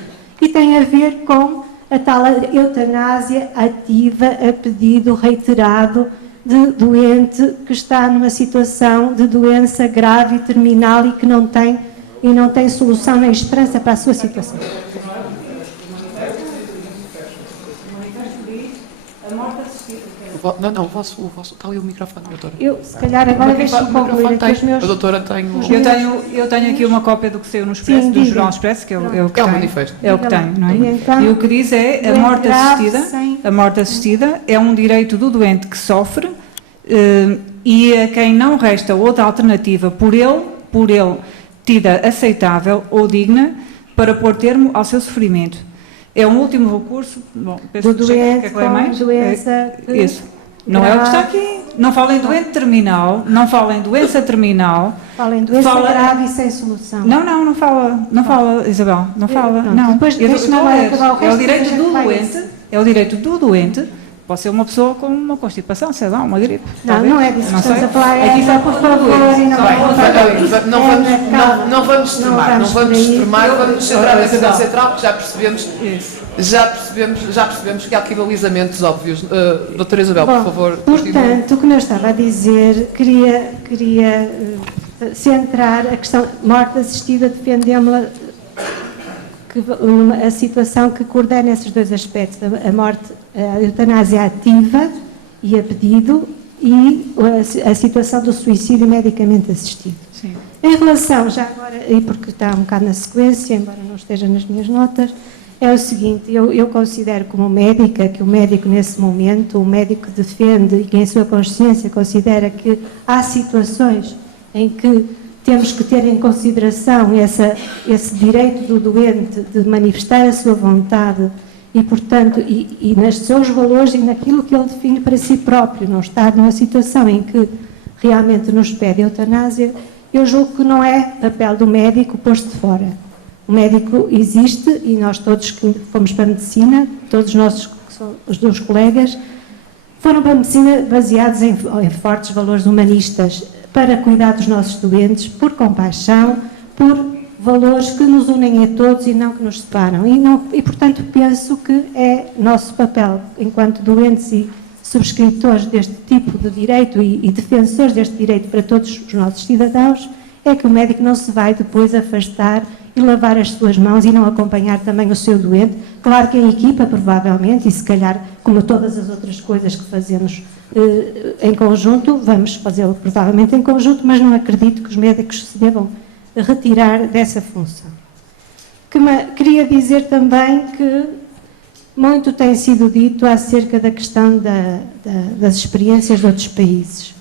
E tem a ver com a tal eutanásia ativa a pedido reiterado de doente que está numa situação de doença grave e terminal e que não tem solução nem esperança para a sua situação. Não, o vosso, está ali o microfone, doutora. Eu, se calhar, agora deixo-me concluir aqui os meus... A doutora tem Eu tenho aqui uma cópia do que saiu no Expresso, Sim, do diga. Jornal Expresso, que é o que É o tem. manifesto. É o que tem, não é? E então, E o que diz é a morte assistida. A morte assistida é um direito do doente que sofre e a quem não resta outra alternativa por ele tida aceitável ou digna para pôr termo ao seu sofrimento. É um último recurso. Bom, penso do que doente quer ler mais? com doença... Isso. Não é o que está aqui. Não fala em doente terminal, não fala em doença terminal. Fala em doença grave e sem solução. Não fala, Isabel, não fala. Pronto, Não. depois Eu deixa-me estou a agora ler. acabar o resto, É o direito depois a gente do vai doente, é o direito do doente, pode ser uma pessoa com uma constipação, sei lá, uma gripe. talvez. Não é disso que Não estamos sei. a falar, Aqui é está por favor, e Não vamos extremar, vamos centrar na cadeia central, porque já percebemos que há aqui balizamentos óbvios. Doutora Isabel, por favor, continue. Portanto, como eu estava a dizer, queria centrar a questão morte assistida, defendemos-la, a situação que coordena esses dois aspectos, a morte, a eutanásia ativa e a pedido, e a situação do suicídio medicamente assistido. Sim. Em relação, já agora, e porque está um bocado na sequência, embora não esteja nas minhas notas, é o seguinte, eu considero como médica que o médico nesse momento, o médico defende e que em sua consciência considera que há situações em que temos que ter em consideração esse direito do doente de manifestar a sua vontade e, portanto, e nos seus valores e naquilo que ele define para si próprio, não estar numa situação em que realmente nos pede eutanásia. Eu julgo que não é papel do médico pôr-se de fora. O médico existe e nós todos que fomos para a medicina, todos nós, os meus colegas, foram para a medicina baseados em fortes valores humanistas para cuidar dos nossos doentes, por compaixão, por valores que nos unem a todos e não que nos separam. E portanto, penso que é nosso papel, enquanto doentes e subscritores deste tipo de direito e defensores deste direito para todos os nossos cidadãos, é que o médico não se vai depois afastar e lavar as suas mãos e não acompanhar também o seu doente. Claro que em equipa, provavelmente, e se calhar, como todas as outras coisas que fazemos em conjunto, vamos fazê-lo provavelmente em conjunto, mas não acredito que os médicos se devam retirar dessa função. Queria dizer também que muito tem sido dito acerca da questão das experiências de outros países.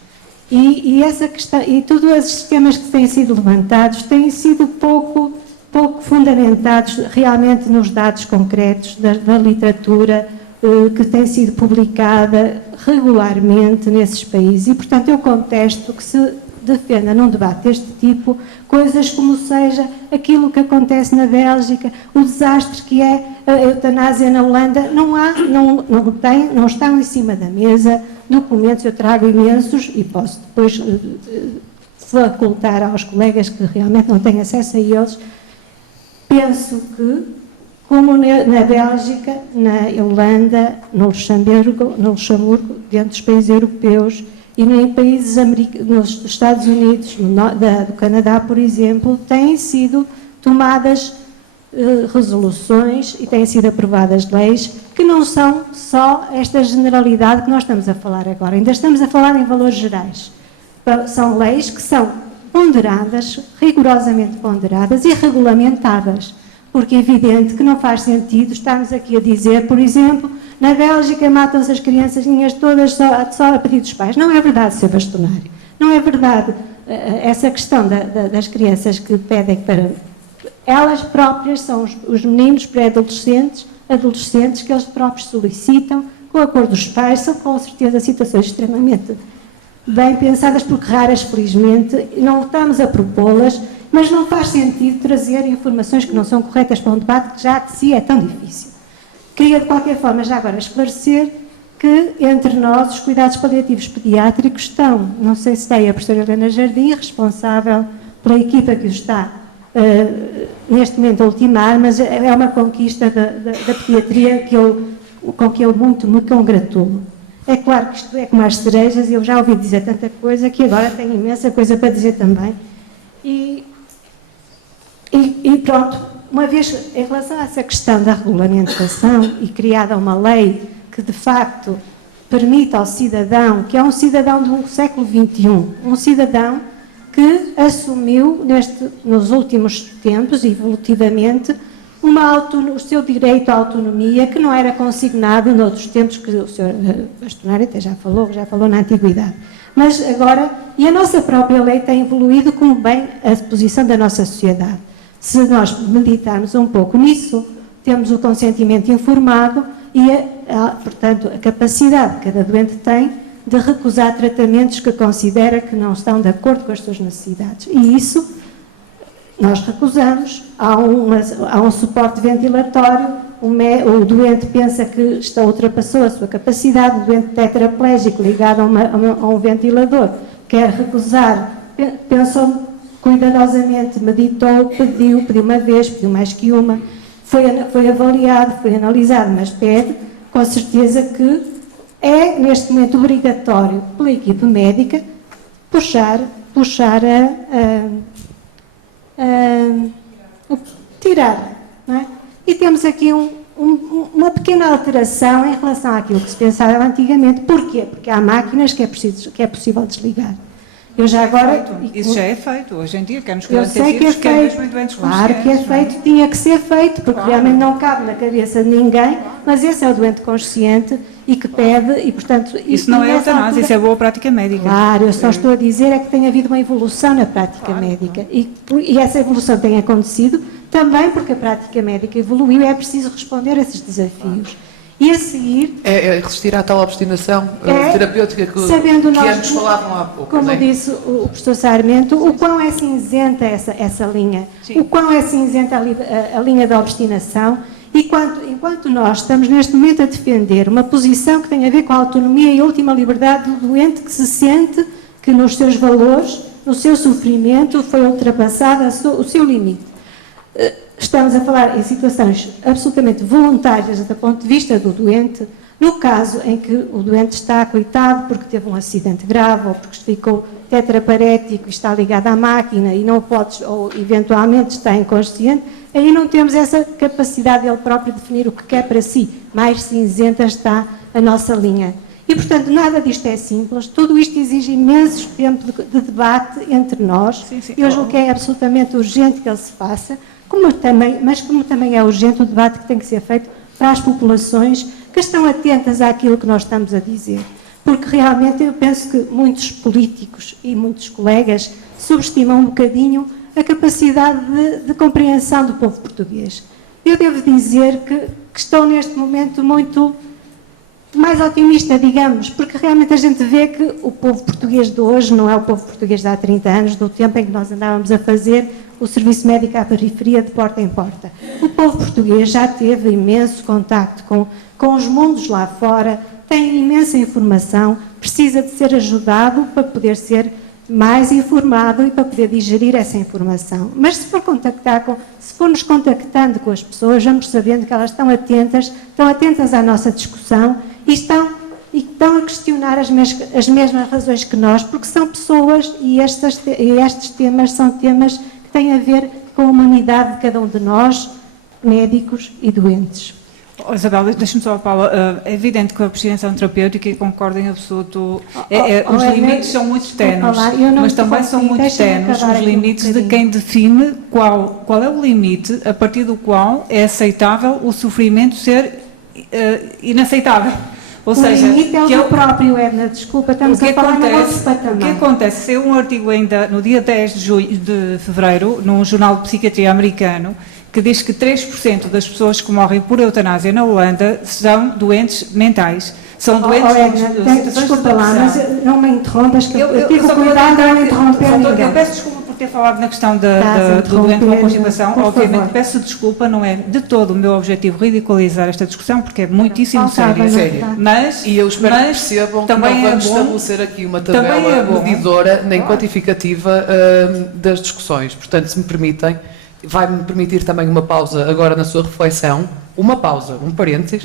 E essa questão, e todos esses temas que têm sido levantados têm sido pouco fundamentados realmente nos dados concretos da literatura que tem sido publicada regularmente nesses países. E, portanto, eu contesto que se defenda num debate deste tipo coisas como seja aquilo que acontece na Bélgica, o desastre que é a eutanásia na Holanda. Não estão em cima da mesa documentos, eu trago imensos e posso depois facultar aos colegas que realmente não têm acesso a eles. Penso que, como na Bélgica, na Holanda, no Luxemburgo, dentro dos países europeus e em países nos Estados Unidos, do Canadá, por exemplo, têm sido tomadas resoluções e têm sido aprovadas leis que não são só esta generalidade que nós estamos a falar agora. Ainda estamos a falar em valores gerais. São leis que são ponderadas, rigorosamente ponderadas e regulamentadas, porque é evidente que não faz sentido estarmos aqui a dizer, por exemplo, na Bélgica matam-se as criançazinhas todas só a pedido dos pais. Não é verdade, Sr. Bastonário. Não é verdade essa questão das crianças que pedem para... Elas próprias são os meninos pré-adolescentes, adolescentes que eles próprios solicitam, com o acordo dos pais, são com certeza situações extremamente bem pensadas, porque raras, felizmente, não estamos a propô-las, mas não faz sentido trazer informações que não são corretas para um debate que já de si é tão difícil. Queria, de qualquer forma, já agora esclarecer que, entre nós, os cuidados paliativos pediátricos estão, não sei se tem a professora Helena Jardim, responsável pela equipa que o está neste momento a ultimar, mas é uma conquista da pediatria com que eu muito me congratulo. É claro que isto é como as cerejas, eu já ouvi dizer tanta coisa que agora tenho imensa coisa para dizer também. E pronto, uma vez em relação a essa questão da regulamentação e criada uma lei que de facto permite ao cidadão, que é um cidadão do século XXI, um cidadão que assumiu nos últimos tempos, evolutivamente, o seu direito à autonomia, que não era consignado noutros tempos, que o Sr. Bastonário até já falou na antiguidade. Mas agora, e a nossa própria lei tem evoluído como bem a posição da nossa sociedade. Se nós meditarmos um pouco nisso, temos o consentimento informado e, portanto, a capacidade que cada doente tem de recusar tratamentos que considera que não estão de acordo com as suas necessidades. E isso nós recusamos. Há um suporte ventilatório, o doente pensa que ultrapassou a sua capacidade, o doente tetraplégico ligado a um ventilador quer recusar, pensou cuidadosamente, meditou, pediu uma vez, pediu mais que uma, foi avaliado, foi analisado, mas pede, com certeza que é neste momento obrigatório pela equipe médica puxar tirar, não é? E temos aqui uma pequena alteração em relação àquilo que se pensava antigamente. Porquê? Porque há máquinas que é possível desligar. Eu já agora... Isso já é feito. Hoje em dia, quer nos eu sei que é feito. Claro que é feito. Tinha que ser feito, porque realmente não cabe na cabeça de ninguém, mas esse é o doente consciente e que pede, e portanto... Isso não é eutanásia, isso é boa prática médica. Claro, eu só estou a dizer é que tem havido uma evolução na prática médica. E essa evolução tem acontecido também porque a prática médica evoluiu e é preciso responder a esses desafios. E a seguir... É resistir à tal obstinação terapêutica que ambos falavam há pouco. Como disse o professor Sarmento, o quão é cinzenta essa linha. Sim. O quão é cinzenta a linha da obstinação. E enquanto nós estamos neste momento a defender uma posição que tem a ver com a autonomia e a última liberdade do doente, que se sente que nos seus valores, no seu sofrimento, foi ultrapassado o seu limite. Estamos a falar em situações absolutamente voluntárias do ponto de vista do doente, no caso em que o doente está coitado porque teve um acidente grave ou porque ficou tetraparético e está ligado à máquina e não pode, ou eventualmente está inconsciente, aí não temos essa capacidade ele próprio de definir o que quer para si. Mais cinzenta está a nossa linha. E, portanto, nada disto é simples. Tudo isto exige imenso tempo de debate entre nós. Sim. Eu julgo que é absolutamente urgente que ele se faça, mas como também é urgente o debate que tem que ser feito para as populações que estão atentas àquilo que nós estamos a dizer. Porque realmente eu penso que muitos políticos e muitos colegas subestimam um bocadinho a capacidade de compreensão do povo português. Eu devo dizer que estou neste momento muito mais otimista, digamos, porque realmente a gente vê que o povo português de hoje não é o povo português de há 30 anos, do tempo em que nós andávamos a fazer o serviço médico à periferia de porta em porta. O povo português já teve imenso contacto com os mundos lá fora, tem imensa informação, precisa de ser ajudado para poder ser mais informado e para poder digerir essa informação. Mas se formos contactando com as pessoas, vamos sabendo que elas estão atentas à nossa discussão e estão a questionar as mesmas razões que nós, porque são pessoas e estes temas são temas que têm a ver com a humanidade de cada um de nós, médicos e doentes. Isabel, deixa-me só, Paula, é evidente que a prescrição terapêutica, e concordo em absoluto, os limites são muito ténues, mas também são muito ténues os limites de quem define qual é o limite a partir do qual é aceitável o sofrimento ser inaceitável. Ou seja, o limite é o que do próprio, Edna, desculpa, estamos a falar no nosso o patamar. que acontece, saiu um artigo ainda no dia 10 de fevereiro, num jornal de psiquiatria americano, que diz que 3% das pessoas que morrem por eutanásia na Holanda são doentes mentais. São doentes Desculpa lá, mas não me interrompas, que eu tive só cuidado de não interromper ninguém. Eu peço desculpa por ter falado na questão do doente com constipação. Obviamente peço desculpa, não é de todo o meu objetivo ridicularizar esta discussão, porque é muitíssimo séria. Mas, e eu espero que percebam que não vamos estabelecer aqui uma tabela medidora nem quantificativa das discussões. Portanto, se me permitem, vai-me permitir também uma pausa agora na sua reflexão, uma pausa, um parênteses,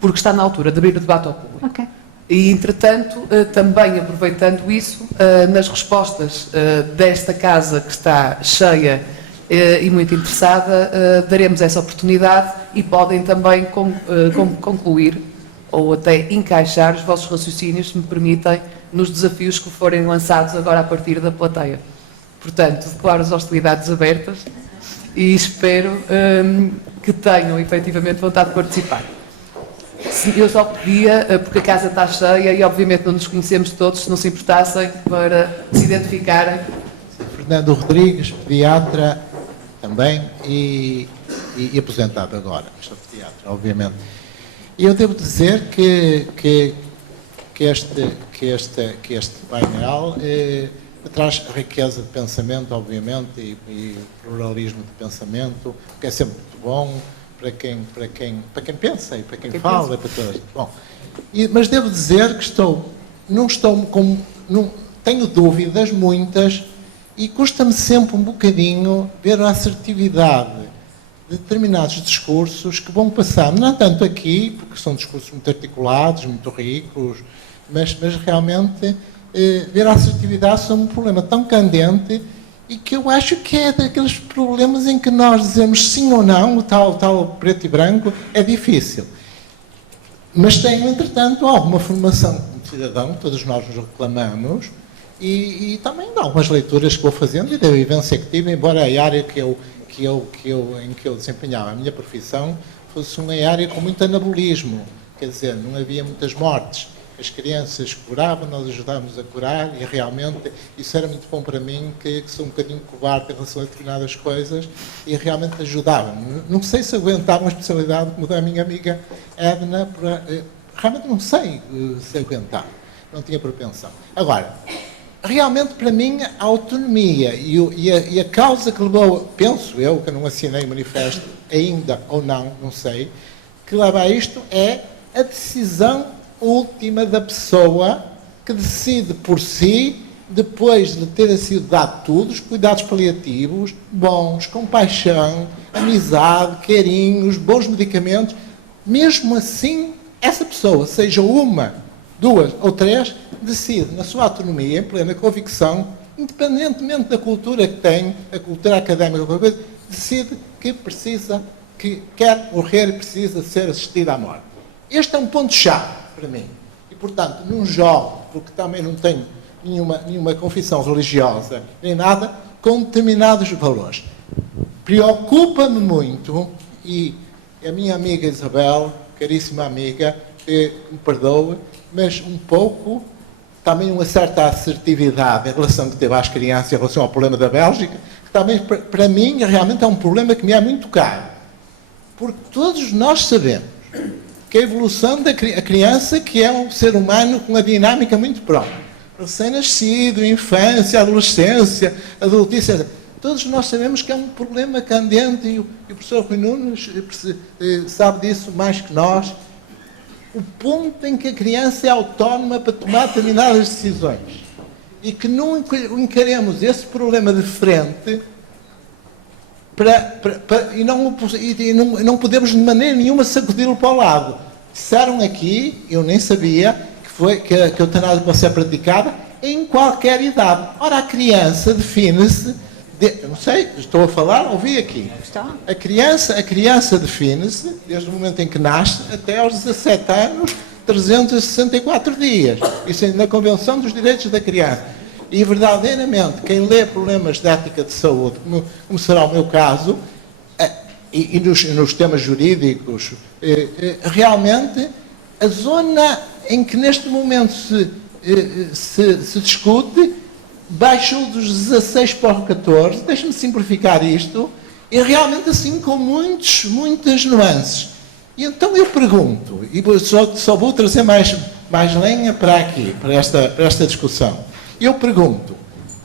porque está na altura de abrir o debate ao público. Ok. E, entretanto, também aproveitando isso, nas respostas desta casa que está cheia e muito interessada, daremos essa oportunidade e podem também concluir ou até encaixar os vossos raciocínios, se me permitem, nos desafios que forem lançados agora a partir da plateia. Portanto, declaro as hostilidades abertas e espero que tenham efetivamente vontade de participar. Eu só pedia, porque a casa está cheia e obviamente não nos conhecemos todos, se não se importassem, para se identificarem. Fernando Rodrigues, pediatra também e aposentado agora, sou pediatra, obviamente. E eu devo dizer que este painel traz riqueza de pensamento, obviamente, e pluralismo de pensamento, que é sempre muito bom para quem pensa e para quem fala, para todos. Bom, mas devo dizer que tenho dúvidas muitas e custa-me sempre um bocadinho ver a assertividade de determinados discursos que vão passar, não tanto aqui, porque são discursos muito articulados, muito ricos, mas realmente ver a assertividade sobre um problema tão candente e que eu acho que é daqueles problemas em que nós dizemos sim ou não, o tal preto e branco, é difícil. Mas tenho, entretanto, alguma formação como cidadão, todos nós nos reclamamos, e também de algumas leituras que vou fazendo e da vivência que tive, embora a área em que eu desempenhava a minha profissão fosse uma área com muito anabolismo, quer dizer, não havia muitas mortes. As crianças curavam, nós ajudávamos a curar e realmente isso era muito bom para mim, que sou um bocadinho covarde em relação a determinadas coisas e realmente ajudavam-me. Não sei se aguentava uma especialidade como da minha amiga Edna, realmente não sei se aguentava, não tinha propensão. Agora, realmente para mim a autonomia e a causa que levou, penso eu, que eu não assinei o manifesto ainda ou não sei, que leva a isto é a decisão última da pessoa que decide por si, depois de ter sido dado tudo, os cuidados paliativos, bons, compaixão, amizade, carinhos, bons medicamentos, mesmo assim, essa pessoa, seja uma, duas ou três, decide, na sua autonomia, em plena convicção, independentemente da cultura que tem, a cultura académica, decide que quer morrer e precisa ser assistida à morte. Este é um ponto-chave para mim. E, portanto, não jogo, porque também não tenho nenhuma confissão religiosa, nem nada, com determinados valores. Preocupa-me muito, e a minha amiga Isabel, caríssima amiga, me perdoe, mas um pouco, também uma certa assertividade em relação que teve às crianças, em relação ao problema da Bélgica, que também, para mim, realmente é um problema que me é muito caro. Porque todos nós sabemos que a evolução da criança, que é um ser humano com uma dinâmica muito própria. Recém-nascido, infância, adolescência, adultice, todos nós sabemos que é um problema candente e o professor Rui Nunes sabe disso mais que nós. O ponto em que a criança é autónoma para tomar determinadas decisões e que não encaremos esse problema de frente e não podemos de maneira nenhuma sacudi-lo para o lado. Disseram aqui, eu nem sabia, que a eutanásia pode ser praticada em qualquer idade. Ora, a criança define-se, eu não sei, estou a falar, ouvi aqui. A criança define-se, desde o momento em que nasce, até aos 17 anos, 364 dias. Isso é na Convenção dos Direitos da Criança. E, verdadeiramente, quem lê problemas de ética de saúde, como será o meu caso, e nos temas jurídicos, realmente a zona em que neste momento se discute baixou dos 16 para os 14, deixe-me simplificar isto, e realmente assim com muitas nuances. E então eu pergunto, e só vou trazer mais lenha para aqui, para esta discussão. Eu pergunto,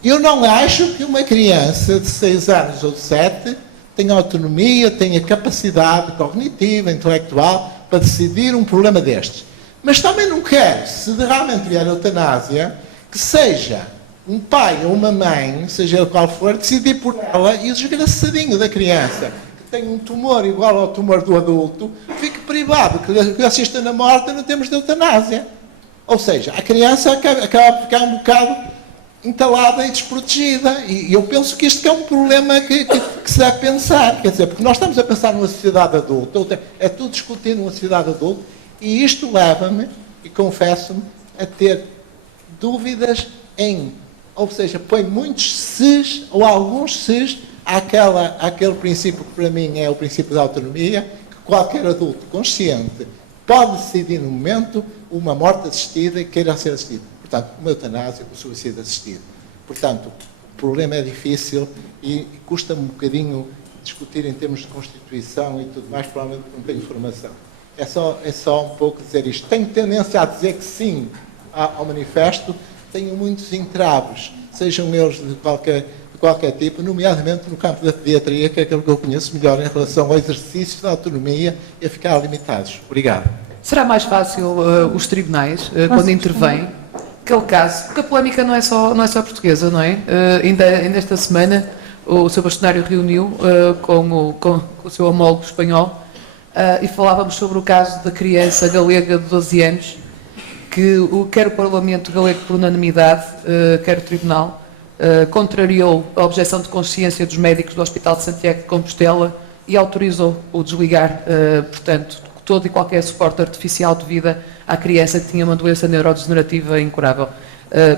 eu não acho que uma criança de 6 anos ou de 7 tenha autonomia, tenha capacidade cognitiva, intelectual, para decidir um problema destes. Mas também não quero, se realmente vier a eutanásia, que seja um pai ou uma mãe, seja ele qual for, decidir por ela e o desgraçadinho da criança, que tem um tumor igual ao tumor do adulto, fique privado, que assista na morte não temos de eutanásia. Ou seja, a criança acaba por ficar um bocado entalada e desprotegida. E eu penso que isto é um problema que se deve pensar. Quer dizer, porque nós estamos a pensar numa sociedade adulta, é tudo discutido numa sociedade adulta, e isto leva-me, e confesso-me, a ter dúvidas ou seja, põe muitos ses, ou alguns ses, àquele princípio que para mim é o princípio da autonomia, que qualquer adulto consciente pode decidir no momento uma morte assistida e queira ser assistido. Portanto, uma eutanásia, o suicídio assistido. Portanto, o problema é difícil e custa-me um bocadinho discutir em termos de Constituição e tudo mais, provavelmente não tenho informação. É só um pouco dizer isto. Tenho tendência a dizer que sim ao manifesto, tenho muitos entraves, sejam eles de qualquer tipo, nomeadamente no campo da pediatria, que é aquilo que eu conheço melhor em relação ao exercício da autonomia e a ficar limitados. Obrigado. Será mais fácil os tribunais, quando intervêm, aquele caso, porque a polémica não é só portuguesa, não é? Ainda esta semana o Sr. Bastonário reuniu com o seu homólogo espanhol e falávamos sobre o caso da criança galega de 12 anos, que quer o Parlamento galego por unanimidade, quer o Tribunal, contrariou a objeção de consciência dos médicos do Hospital de Santiago de Compostela e autorizou o desligar, portanto, todo e qualquer suporte artificial de vida à criança que tinha uma doença neurodegenerativa incurável.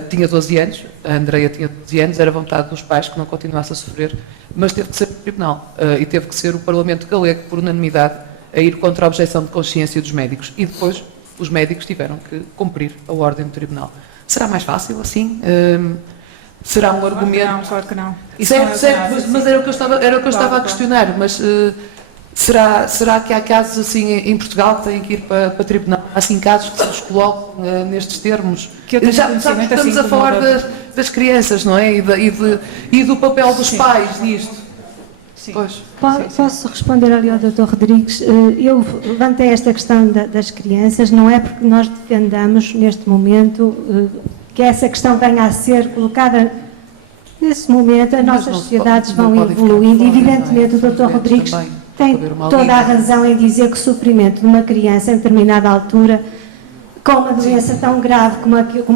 Tinha 12 anos, a Andreia tinha 12 anos, era vontade dos pais que não continuasse a sofrer, mas teve que ser o Tribunal e teve que ser o Parlamento galego, por unanimidade, a ir contra a objeção de consciência dos médicos. E depois os médicos tiveram que cumprir a ordem do Tribunal. Será mais fácil assim? Será um argumento... Não, claro que não. Certo, mas era o que eu estava a questionar, mas será que há casos assim em Portugal que têm que ir para Tribunal? Há assim casos que se nos colocam nestes termos? Já estamos a falar das crianças, não é? E do papel dos pais nisto. Pois. Posso responder ali ao Dr. Rodrigues? Eu levantei esta questão das crianças, não é porque nós defendamos neste momento que essa questão venha a ser colocada nesse momento, as nossas sociedades vão evoluindo, e evidentemente o Dr. Rodrigues tem toda a razão em dizer que o sofrimento de uma criança em determinada altura, com uma doença tão grave como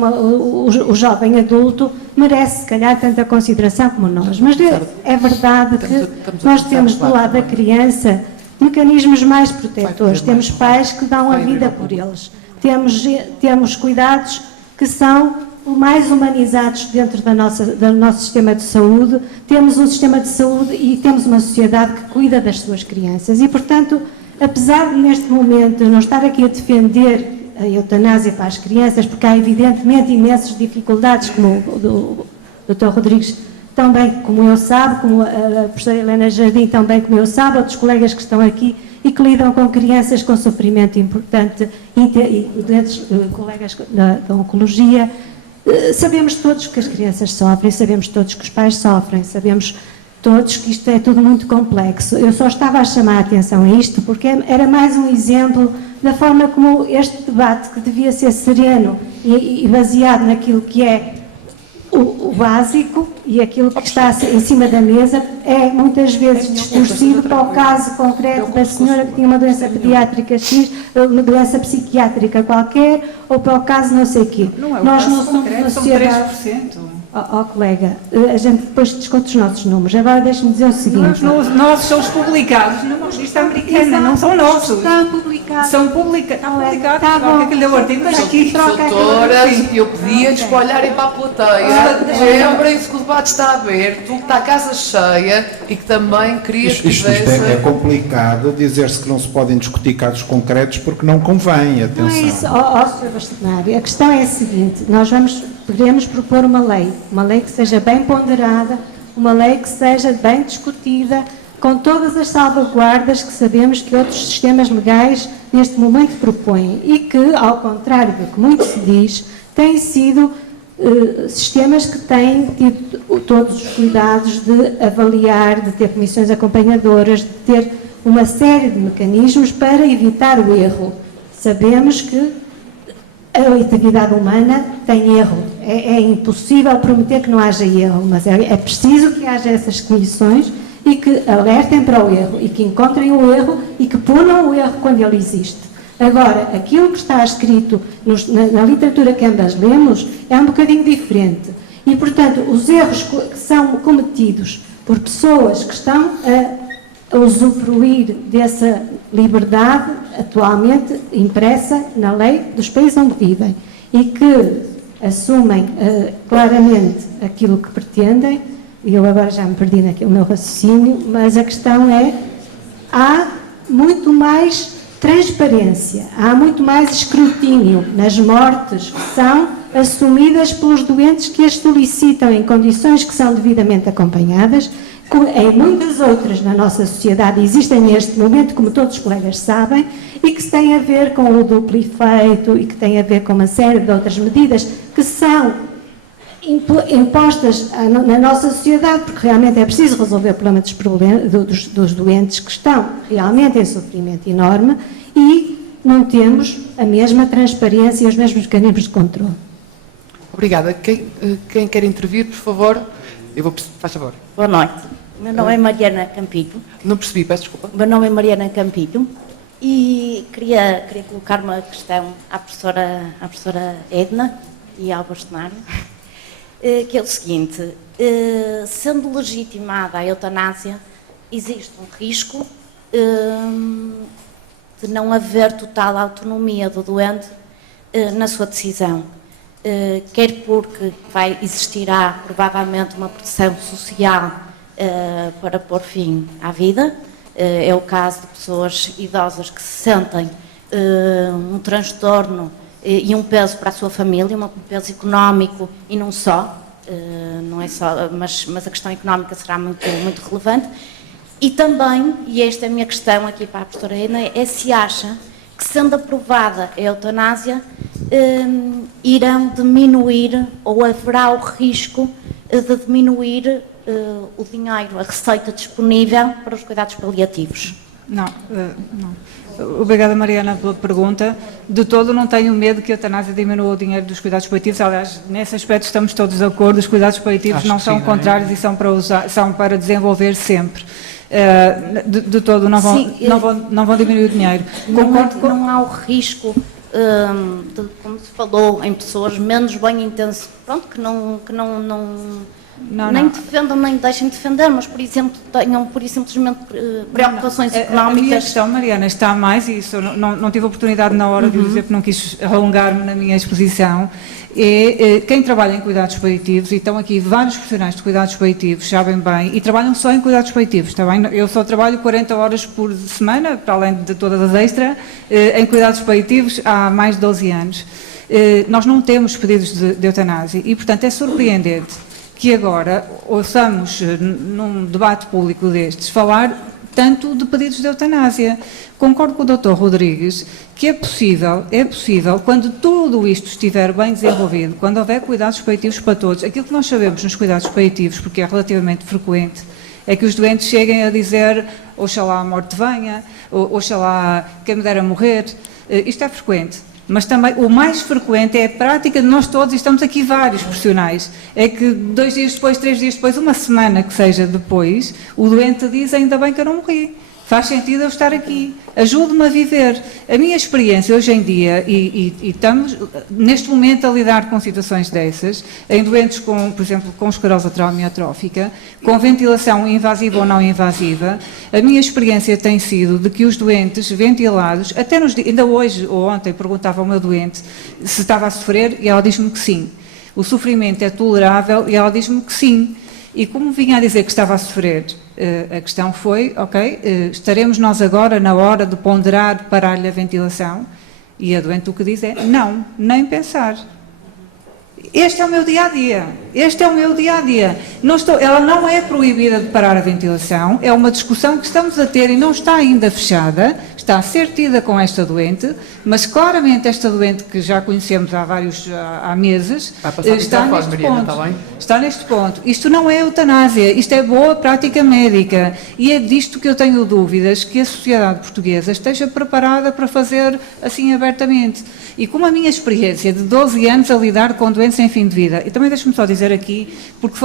o jovem adulto, merece, se calhar, tanta consideração como nós. Mas é verdade que nós temos do lado da criança mecanismos mais protetores. Temos pais que dão a vida por eles. Temos cuidados que são mais humanizados dentro do nosso sistema de saúde. Temos um sistema de saúde e temos uma sociedade que cuida das suas crianças. E, portanto, apesar de, neste momento, eu não estar aqui a defender a eutanásia para as crianças, porque há evidentemente imensas dificuldades, como o Dr. Rodrigues também, como eu sabe, como a professora Helena Jardim também, como eu sabe, outros colegas que estão aqui e que lidam com crianças com sofrimento importante, e colegas da oncologia. Sabemos todos que as crianças sofrem, sabemos todos que os pais sofrem, sabemos todos que isto é tudo muito complexo. Eu só estava a chamar a atenção a isto porque era mais um exemplo da forma como este debate, que devia ser sereno e baseado naquilo que é o básico e aquilo que está em cima da mesa, é muitas vezes distorcido para o caso concreto da senhora que tinha uma doença pediátrica X, uma doença psiquiátrica qualquer, ou para o caso não sei o quê. Nós não somos uma sociedade... São 3%. Colega, a gente depois discute os nossos números. Agora deixe-me dizer o seguinte... Nossos são os publicados numa revista americana, não são nossos. Estão publicados são publicados. Tá bom. Que lhe deu o artigo, mas aqui Doutoras, Sim. eu pedia-lhes para olharem para a plateia, lembrem-se que o debate está aberto, que está a casa cheia e que também queria que Isto é complicado dizer-se que não se podem discutir casos concretos porque não convém, atenção. Não é isso, Sr. Bastonário. A questão é a seguinte: nós podemos propor uma lei que seja bem ponderada, uma lei que seja bem discutida, com todas as salvaguardas que sabemos que outros sistemas legais neste momento propõem e que, ao contrário do que muito se diz, têm sido sistemas que têm tido todos os cuidados de avaliar, de ter comissões acompanhadoras, de ter uma série de mecanismos para evitar o erro. Sabemos que a atividade humana tem erro. É impossível prometer que não haja erro, mas é preciso que haja essas comissões e que alertem para o erro, e que encontrem o erro e que punam o erro quando ele existe. Agora, aquilo que está escrito na literatura que ambas lemos é um bocadinho diferente. E, portanto, os erros que são cometidos por pessoas que estão a usufruir dessa liberdade atualmente impressa na lei dos países onde vivem e que assumem claramente aquilo que pretendem, e eu agora já me perdi no meu raciocínio, mas a questão é: há muito mais transparência, há muito mais escrutínio nas mortes que são assumidas pelos doentes que as solicitam em condições que são devidamente acompanhadas. Em muitas outras na nossa sociedade existem neste momento, como todos os colegas sabem, e que têm a ver com o duplo efeito e que têm a ver com uma série de outras medidas que são impostas na nossa sociedade, porque realmente é preciso resolver o problema dos doentes que estão realmente em sofrimento enorme, e não temos a mesma transparência e os mesmos mecanismos de controle. Obrigada. Quem quer intervir, por favor? Faz favor. Boa noite. O meu nome é Mariana Campito. Não percebi, peço desculpa. O meu nome é Mariana Campito e queria colocar uma questão à professora Edna e ao Bastonário, que é o seguinte: sendo legitimada a eutanásia, existe um risco de não haver total autonomia do doente na sua decisão. Quer porque existirá provavelmente uma pressão social para pôr fim à vida, é o caso de pessoas idosas que se sentem um transtorno e um peso para a sua família, um peso económico e não só, não é só, mas a questão económica será muito relevante. E também, e esta é a minha questão aqui para a professora Edna, é se acha que, sendo aprovada a eutanásia, irão diminuir, ou haverá o risco de diminuir o dinheiro, a receita disponível para os cuidados paliativos. Não. Obrigada, Mariana, pela pergunta. De todo não tenho medo que a eutanásia diminua o dinheiro dos cuidados paliativos. Aliás, nesse aspecto estamos todos de acordo. Os cuidados paliativos não são contrários e são para desenvolver sempre. De todo não vão diminuir o dinheiro. Não há o risco, como se falou, em pessoas menos bem intensas, que nem defendam nem deixem de defender, mas, por exemplo, tenham pura e simplesmente preocupações económicas. A minha questão, Mariana, está mais, e isso não tive a oportunidade na hora de dizer, porque não quis alongar-me na minha exposição, quem trabalha em cuidados paliativos, e estão aqui vários profissionais de cuidados paliativos, sabem bem, e trabalham só em cuidados paliativos, está bem? Eu só trabalho 40 horas por semana, para além de todas as extras, em cuidados paliativos há mais de 12 anos. Nós não temos pedidos de eutanásia e, portanto, é surpreendente que agora ouçamos num debate público destes falar tanto de pedidos de eutanásia. Concordo com o Dr. Rodrigues que é possível, quando tudo isto estiver bem desenvolvido, quando houver cuidados paliativos para todos, aquilo que nós sabemos nos cuidados paliativos, porque é relativamente frequente, é que os doentes cheguem a dizer oxalá a morte venha, oxalá quem me dera morrer. Isto é frequente. Mas também o mais frequente é a prática de nós todos, e estamos aqui vários profissionais, é que 2 dias depois, 3 dias depois, uma semana que seja depois, o doente diz: ainda bem que eu não morri. Faz sentido eu estar aqui. Ajude-me a viver. A minha experiência hoje em dia, e estamos neste momento a lidar com situações dessas, em doentes com, por exemplo, com esclerose lateral amiotrófica, com ventilação invasiva ou não invasiva, a minha experiência tem sido de que os doentes ventilados, até ainda hoje ou ontem perguntava ao meu doente se estava a sofrer e ela diz-me que sim. O sofrimento é tolerável e ela diz-me que sim. E como vinha a dizer que estava a sofrer, a questão foi, ok, estaremos nós agora na hora de ponderar parar-lhe a ventilação? E a doente o que diz é, não, nem pensar. Este é o meu dia-a-dia, este é o meu dia-a-dia. Ela não é proibida de parar a ventilação, é uma discussão que estamos a ter e não está ainda fechada, está a ser tida com esta doente, mas claramente esta doente que já conhecemos há meses, está neste ponto. Está neste ponto. Isto não é eutanásia, isto é boa prática médica e é disto que eu tenho dúvidas que a sociedade portuguesa esteja preparada para fazer assim abertamente. E como a minha experiência de 12 anos a lidar com doentes em fim de vida, e também deixe-me só dizer aqui, porque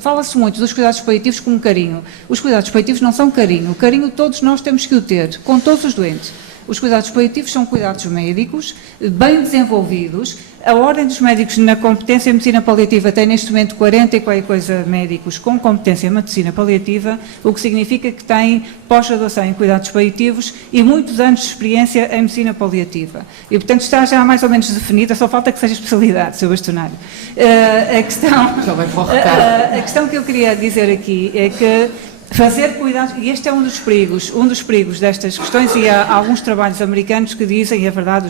fala-se muito dos cuidados paliativos como carinho. Os cuidados paliativos não são carinho. O carinho todos nós temos que o ter, com todos os doentes. Os cuidados paliativos são cuidados médicos, bem desenvolvidos. A Ordem dos Médicos na competência em medicina paliativa tem neste momento 40 e qualquer coisa médicos com competência em medicina paliativa, o que significa que têm pós-graduação em cuidados paliativos e muitos anos de experiência em medicina paliativa. E, portanto, está já mais ou menos definida, só falta que seja especialidade, Sr. Bastonário. A questão que eu queria dizer aqui é que fazer cuidados, e este é um dos perigos destas questões, e há alguns trabalhos americanos que dizem, e é verdade,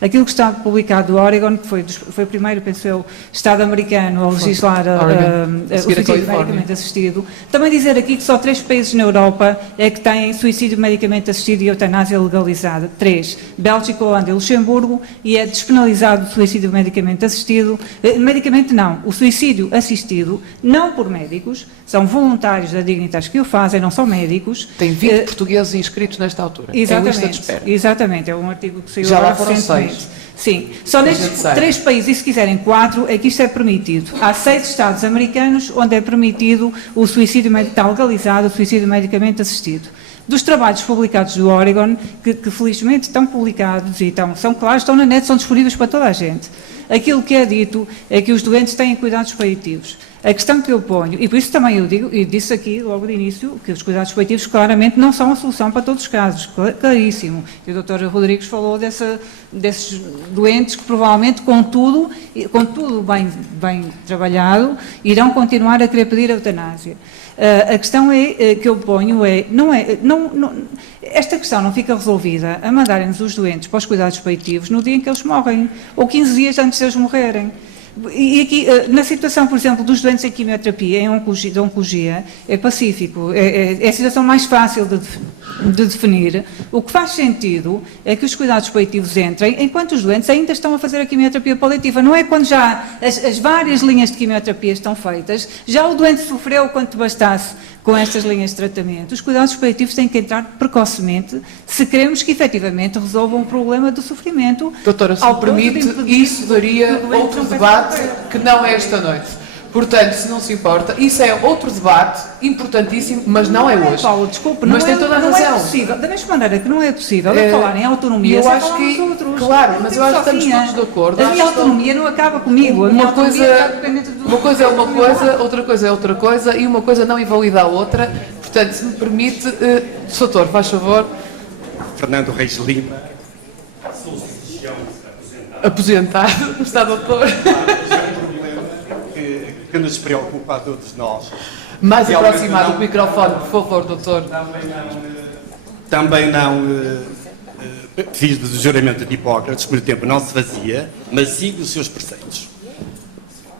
aquilo que está publicado do Oregon, que foi o primeiro, penso eu, Estado americano a legislar o suicídio medicamente assistido, também dizer aqui que só 3 países na Europa é que têm suicídio medicamente assistido e eutanásia legalizada. 3. Bélgica, Holanda e Luxemburgo, e é despenalizado o suicídio medicamente assistido, medicamente não, o suicídio assistido, não por médicos, são voluntários da Dignitas que o fazem, não são médicos. Tem 20 portugueses inscritos nesta altura. Exatamente, é um artigo que saiu já agora lá foram recentemente. 6. Sim, só nestes 3 países, e se quiserem 4, é que isto é permitido. Há 6 estados americanos onde é permitido o suicídio, está legalizado o suicídio medicamente assistido. Dos trabalhos publicados do Oregon, que felizmente estão publicados e são claros, estão na net, são disponíveis para toda a gente. Aquilo que é dito é que os doentes têm cuidados paliativos. A questão que eu ponho, e por isso também eu digo, e disse aqui logo de início, que os cuidados paliativos claramente não são a solução para todos os casos, claríssimo. E o Dr. Rodrigues falou desses doentes que provavelmente, com tudo bem trabalhado, irão continuar a querer pedir a eutanásia. A questão que eu ponho esta questão não fica resolvida a mandarem-nos os doentes para os cuidados paliativos no dia em que eles morrem, ou 15 dias antes de eles morrerem. E aqui, na situação, por exemplo, dos doentes em quimioterapia, em oncologia, é pacífico, é a situação mais fácil de definir. O que faz sentido é que os cuidados paliativos entrem enquanto os doentes ainda estão a fazer a quimioterapia paliativa. Não é quando já as várias linhas de quimioterapia estão feitas, já o doente sofreu quanto bastasse com estas linhas de tratamento. Os cuidados paliativos têm que entrar precocemente se queremos que efetivamente resolvam o problema do sofrimento. Doutora, se me permite, isso daria outro debate que não é esta noite. Portanto, se não se importa, isso é outro debate importantíssimo, mas não é hoje. Paulo, desculpe, mas tem toda a razão. Não é possível, da mesma maneira que não é possível falar em autonomia, eu acho que, claro, mas eu acho que estamos todos de acordo. A minha autonomia não acaba comigo, uma coisa é uma coisa, outra coisa é outra coisa, e uma coisa não invalida a outra. Portanto, se me permite, doutor, faz favor. Fernando Reis Lima. Aposentado, está doutor. Que nos preocupa a todos nós. Mais aproximado do microfone, por favor, doutor. Também não fiz do juramento de Hipócrates, que no tempo não se fazia, mas sigo os seus preceitos.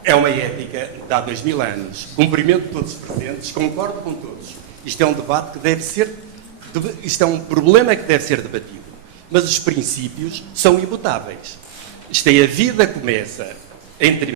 É uma ética de há 2000 anos. Cumprimento de todos os presentes, concordo com todos. Isto é um debate que deve ser... Isto é um problema que deve ser debatido. Mas os princípios são imutáveis. Isto é, a vida começa entre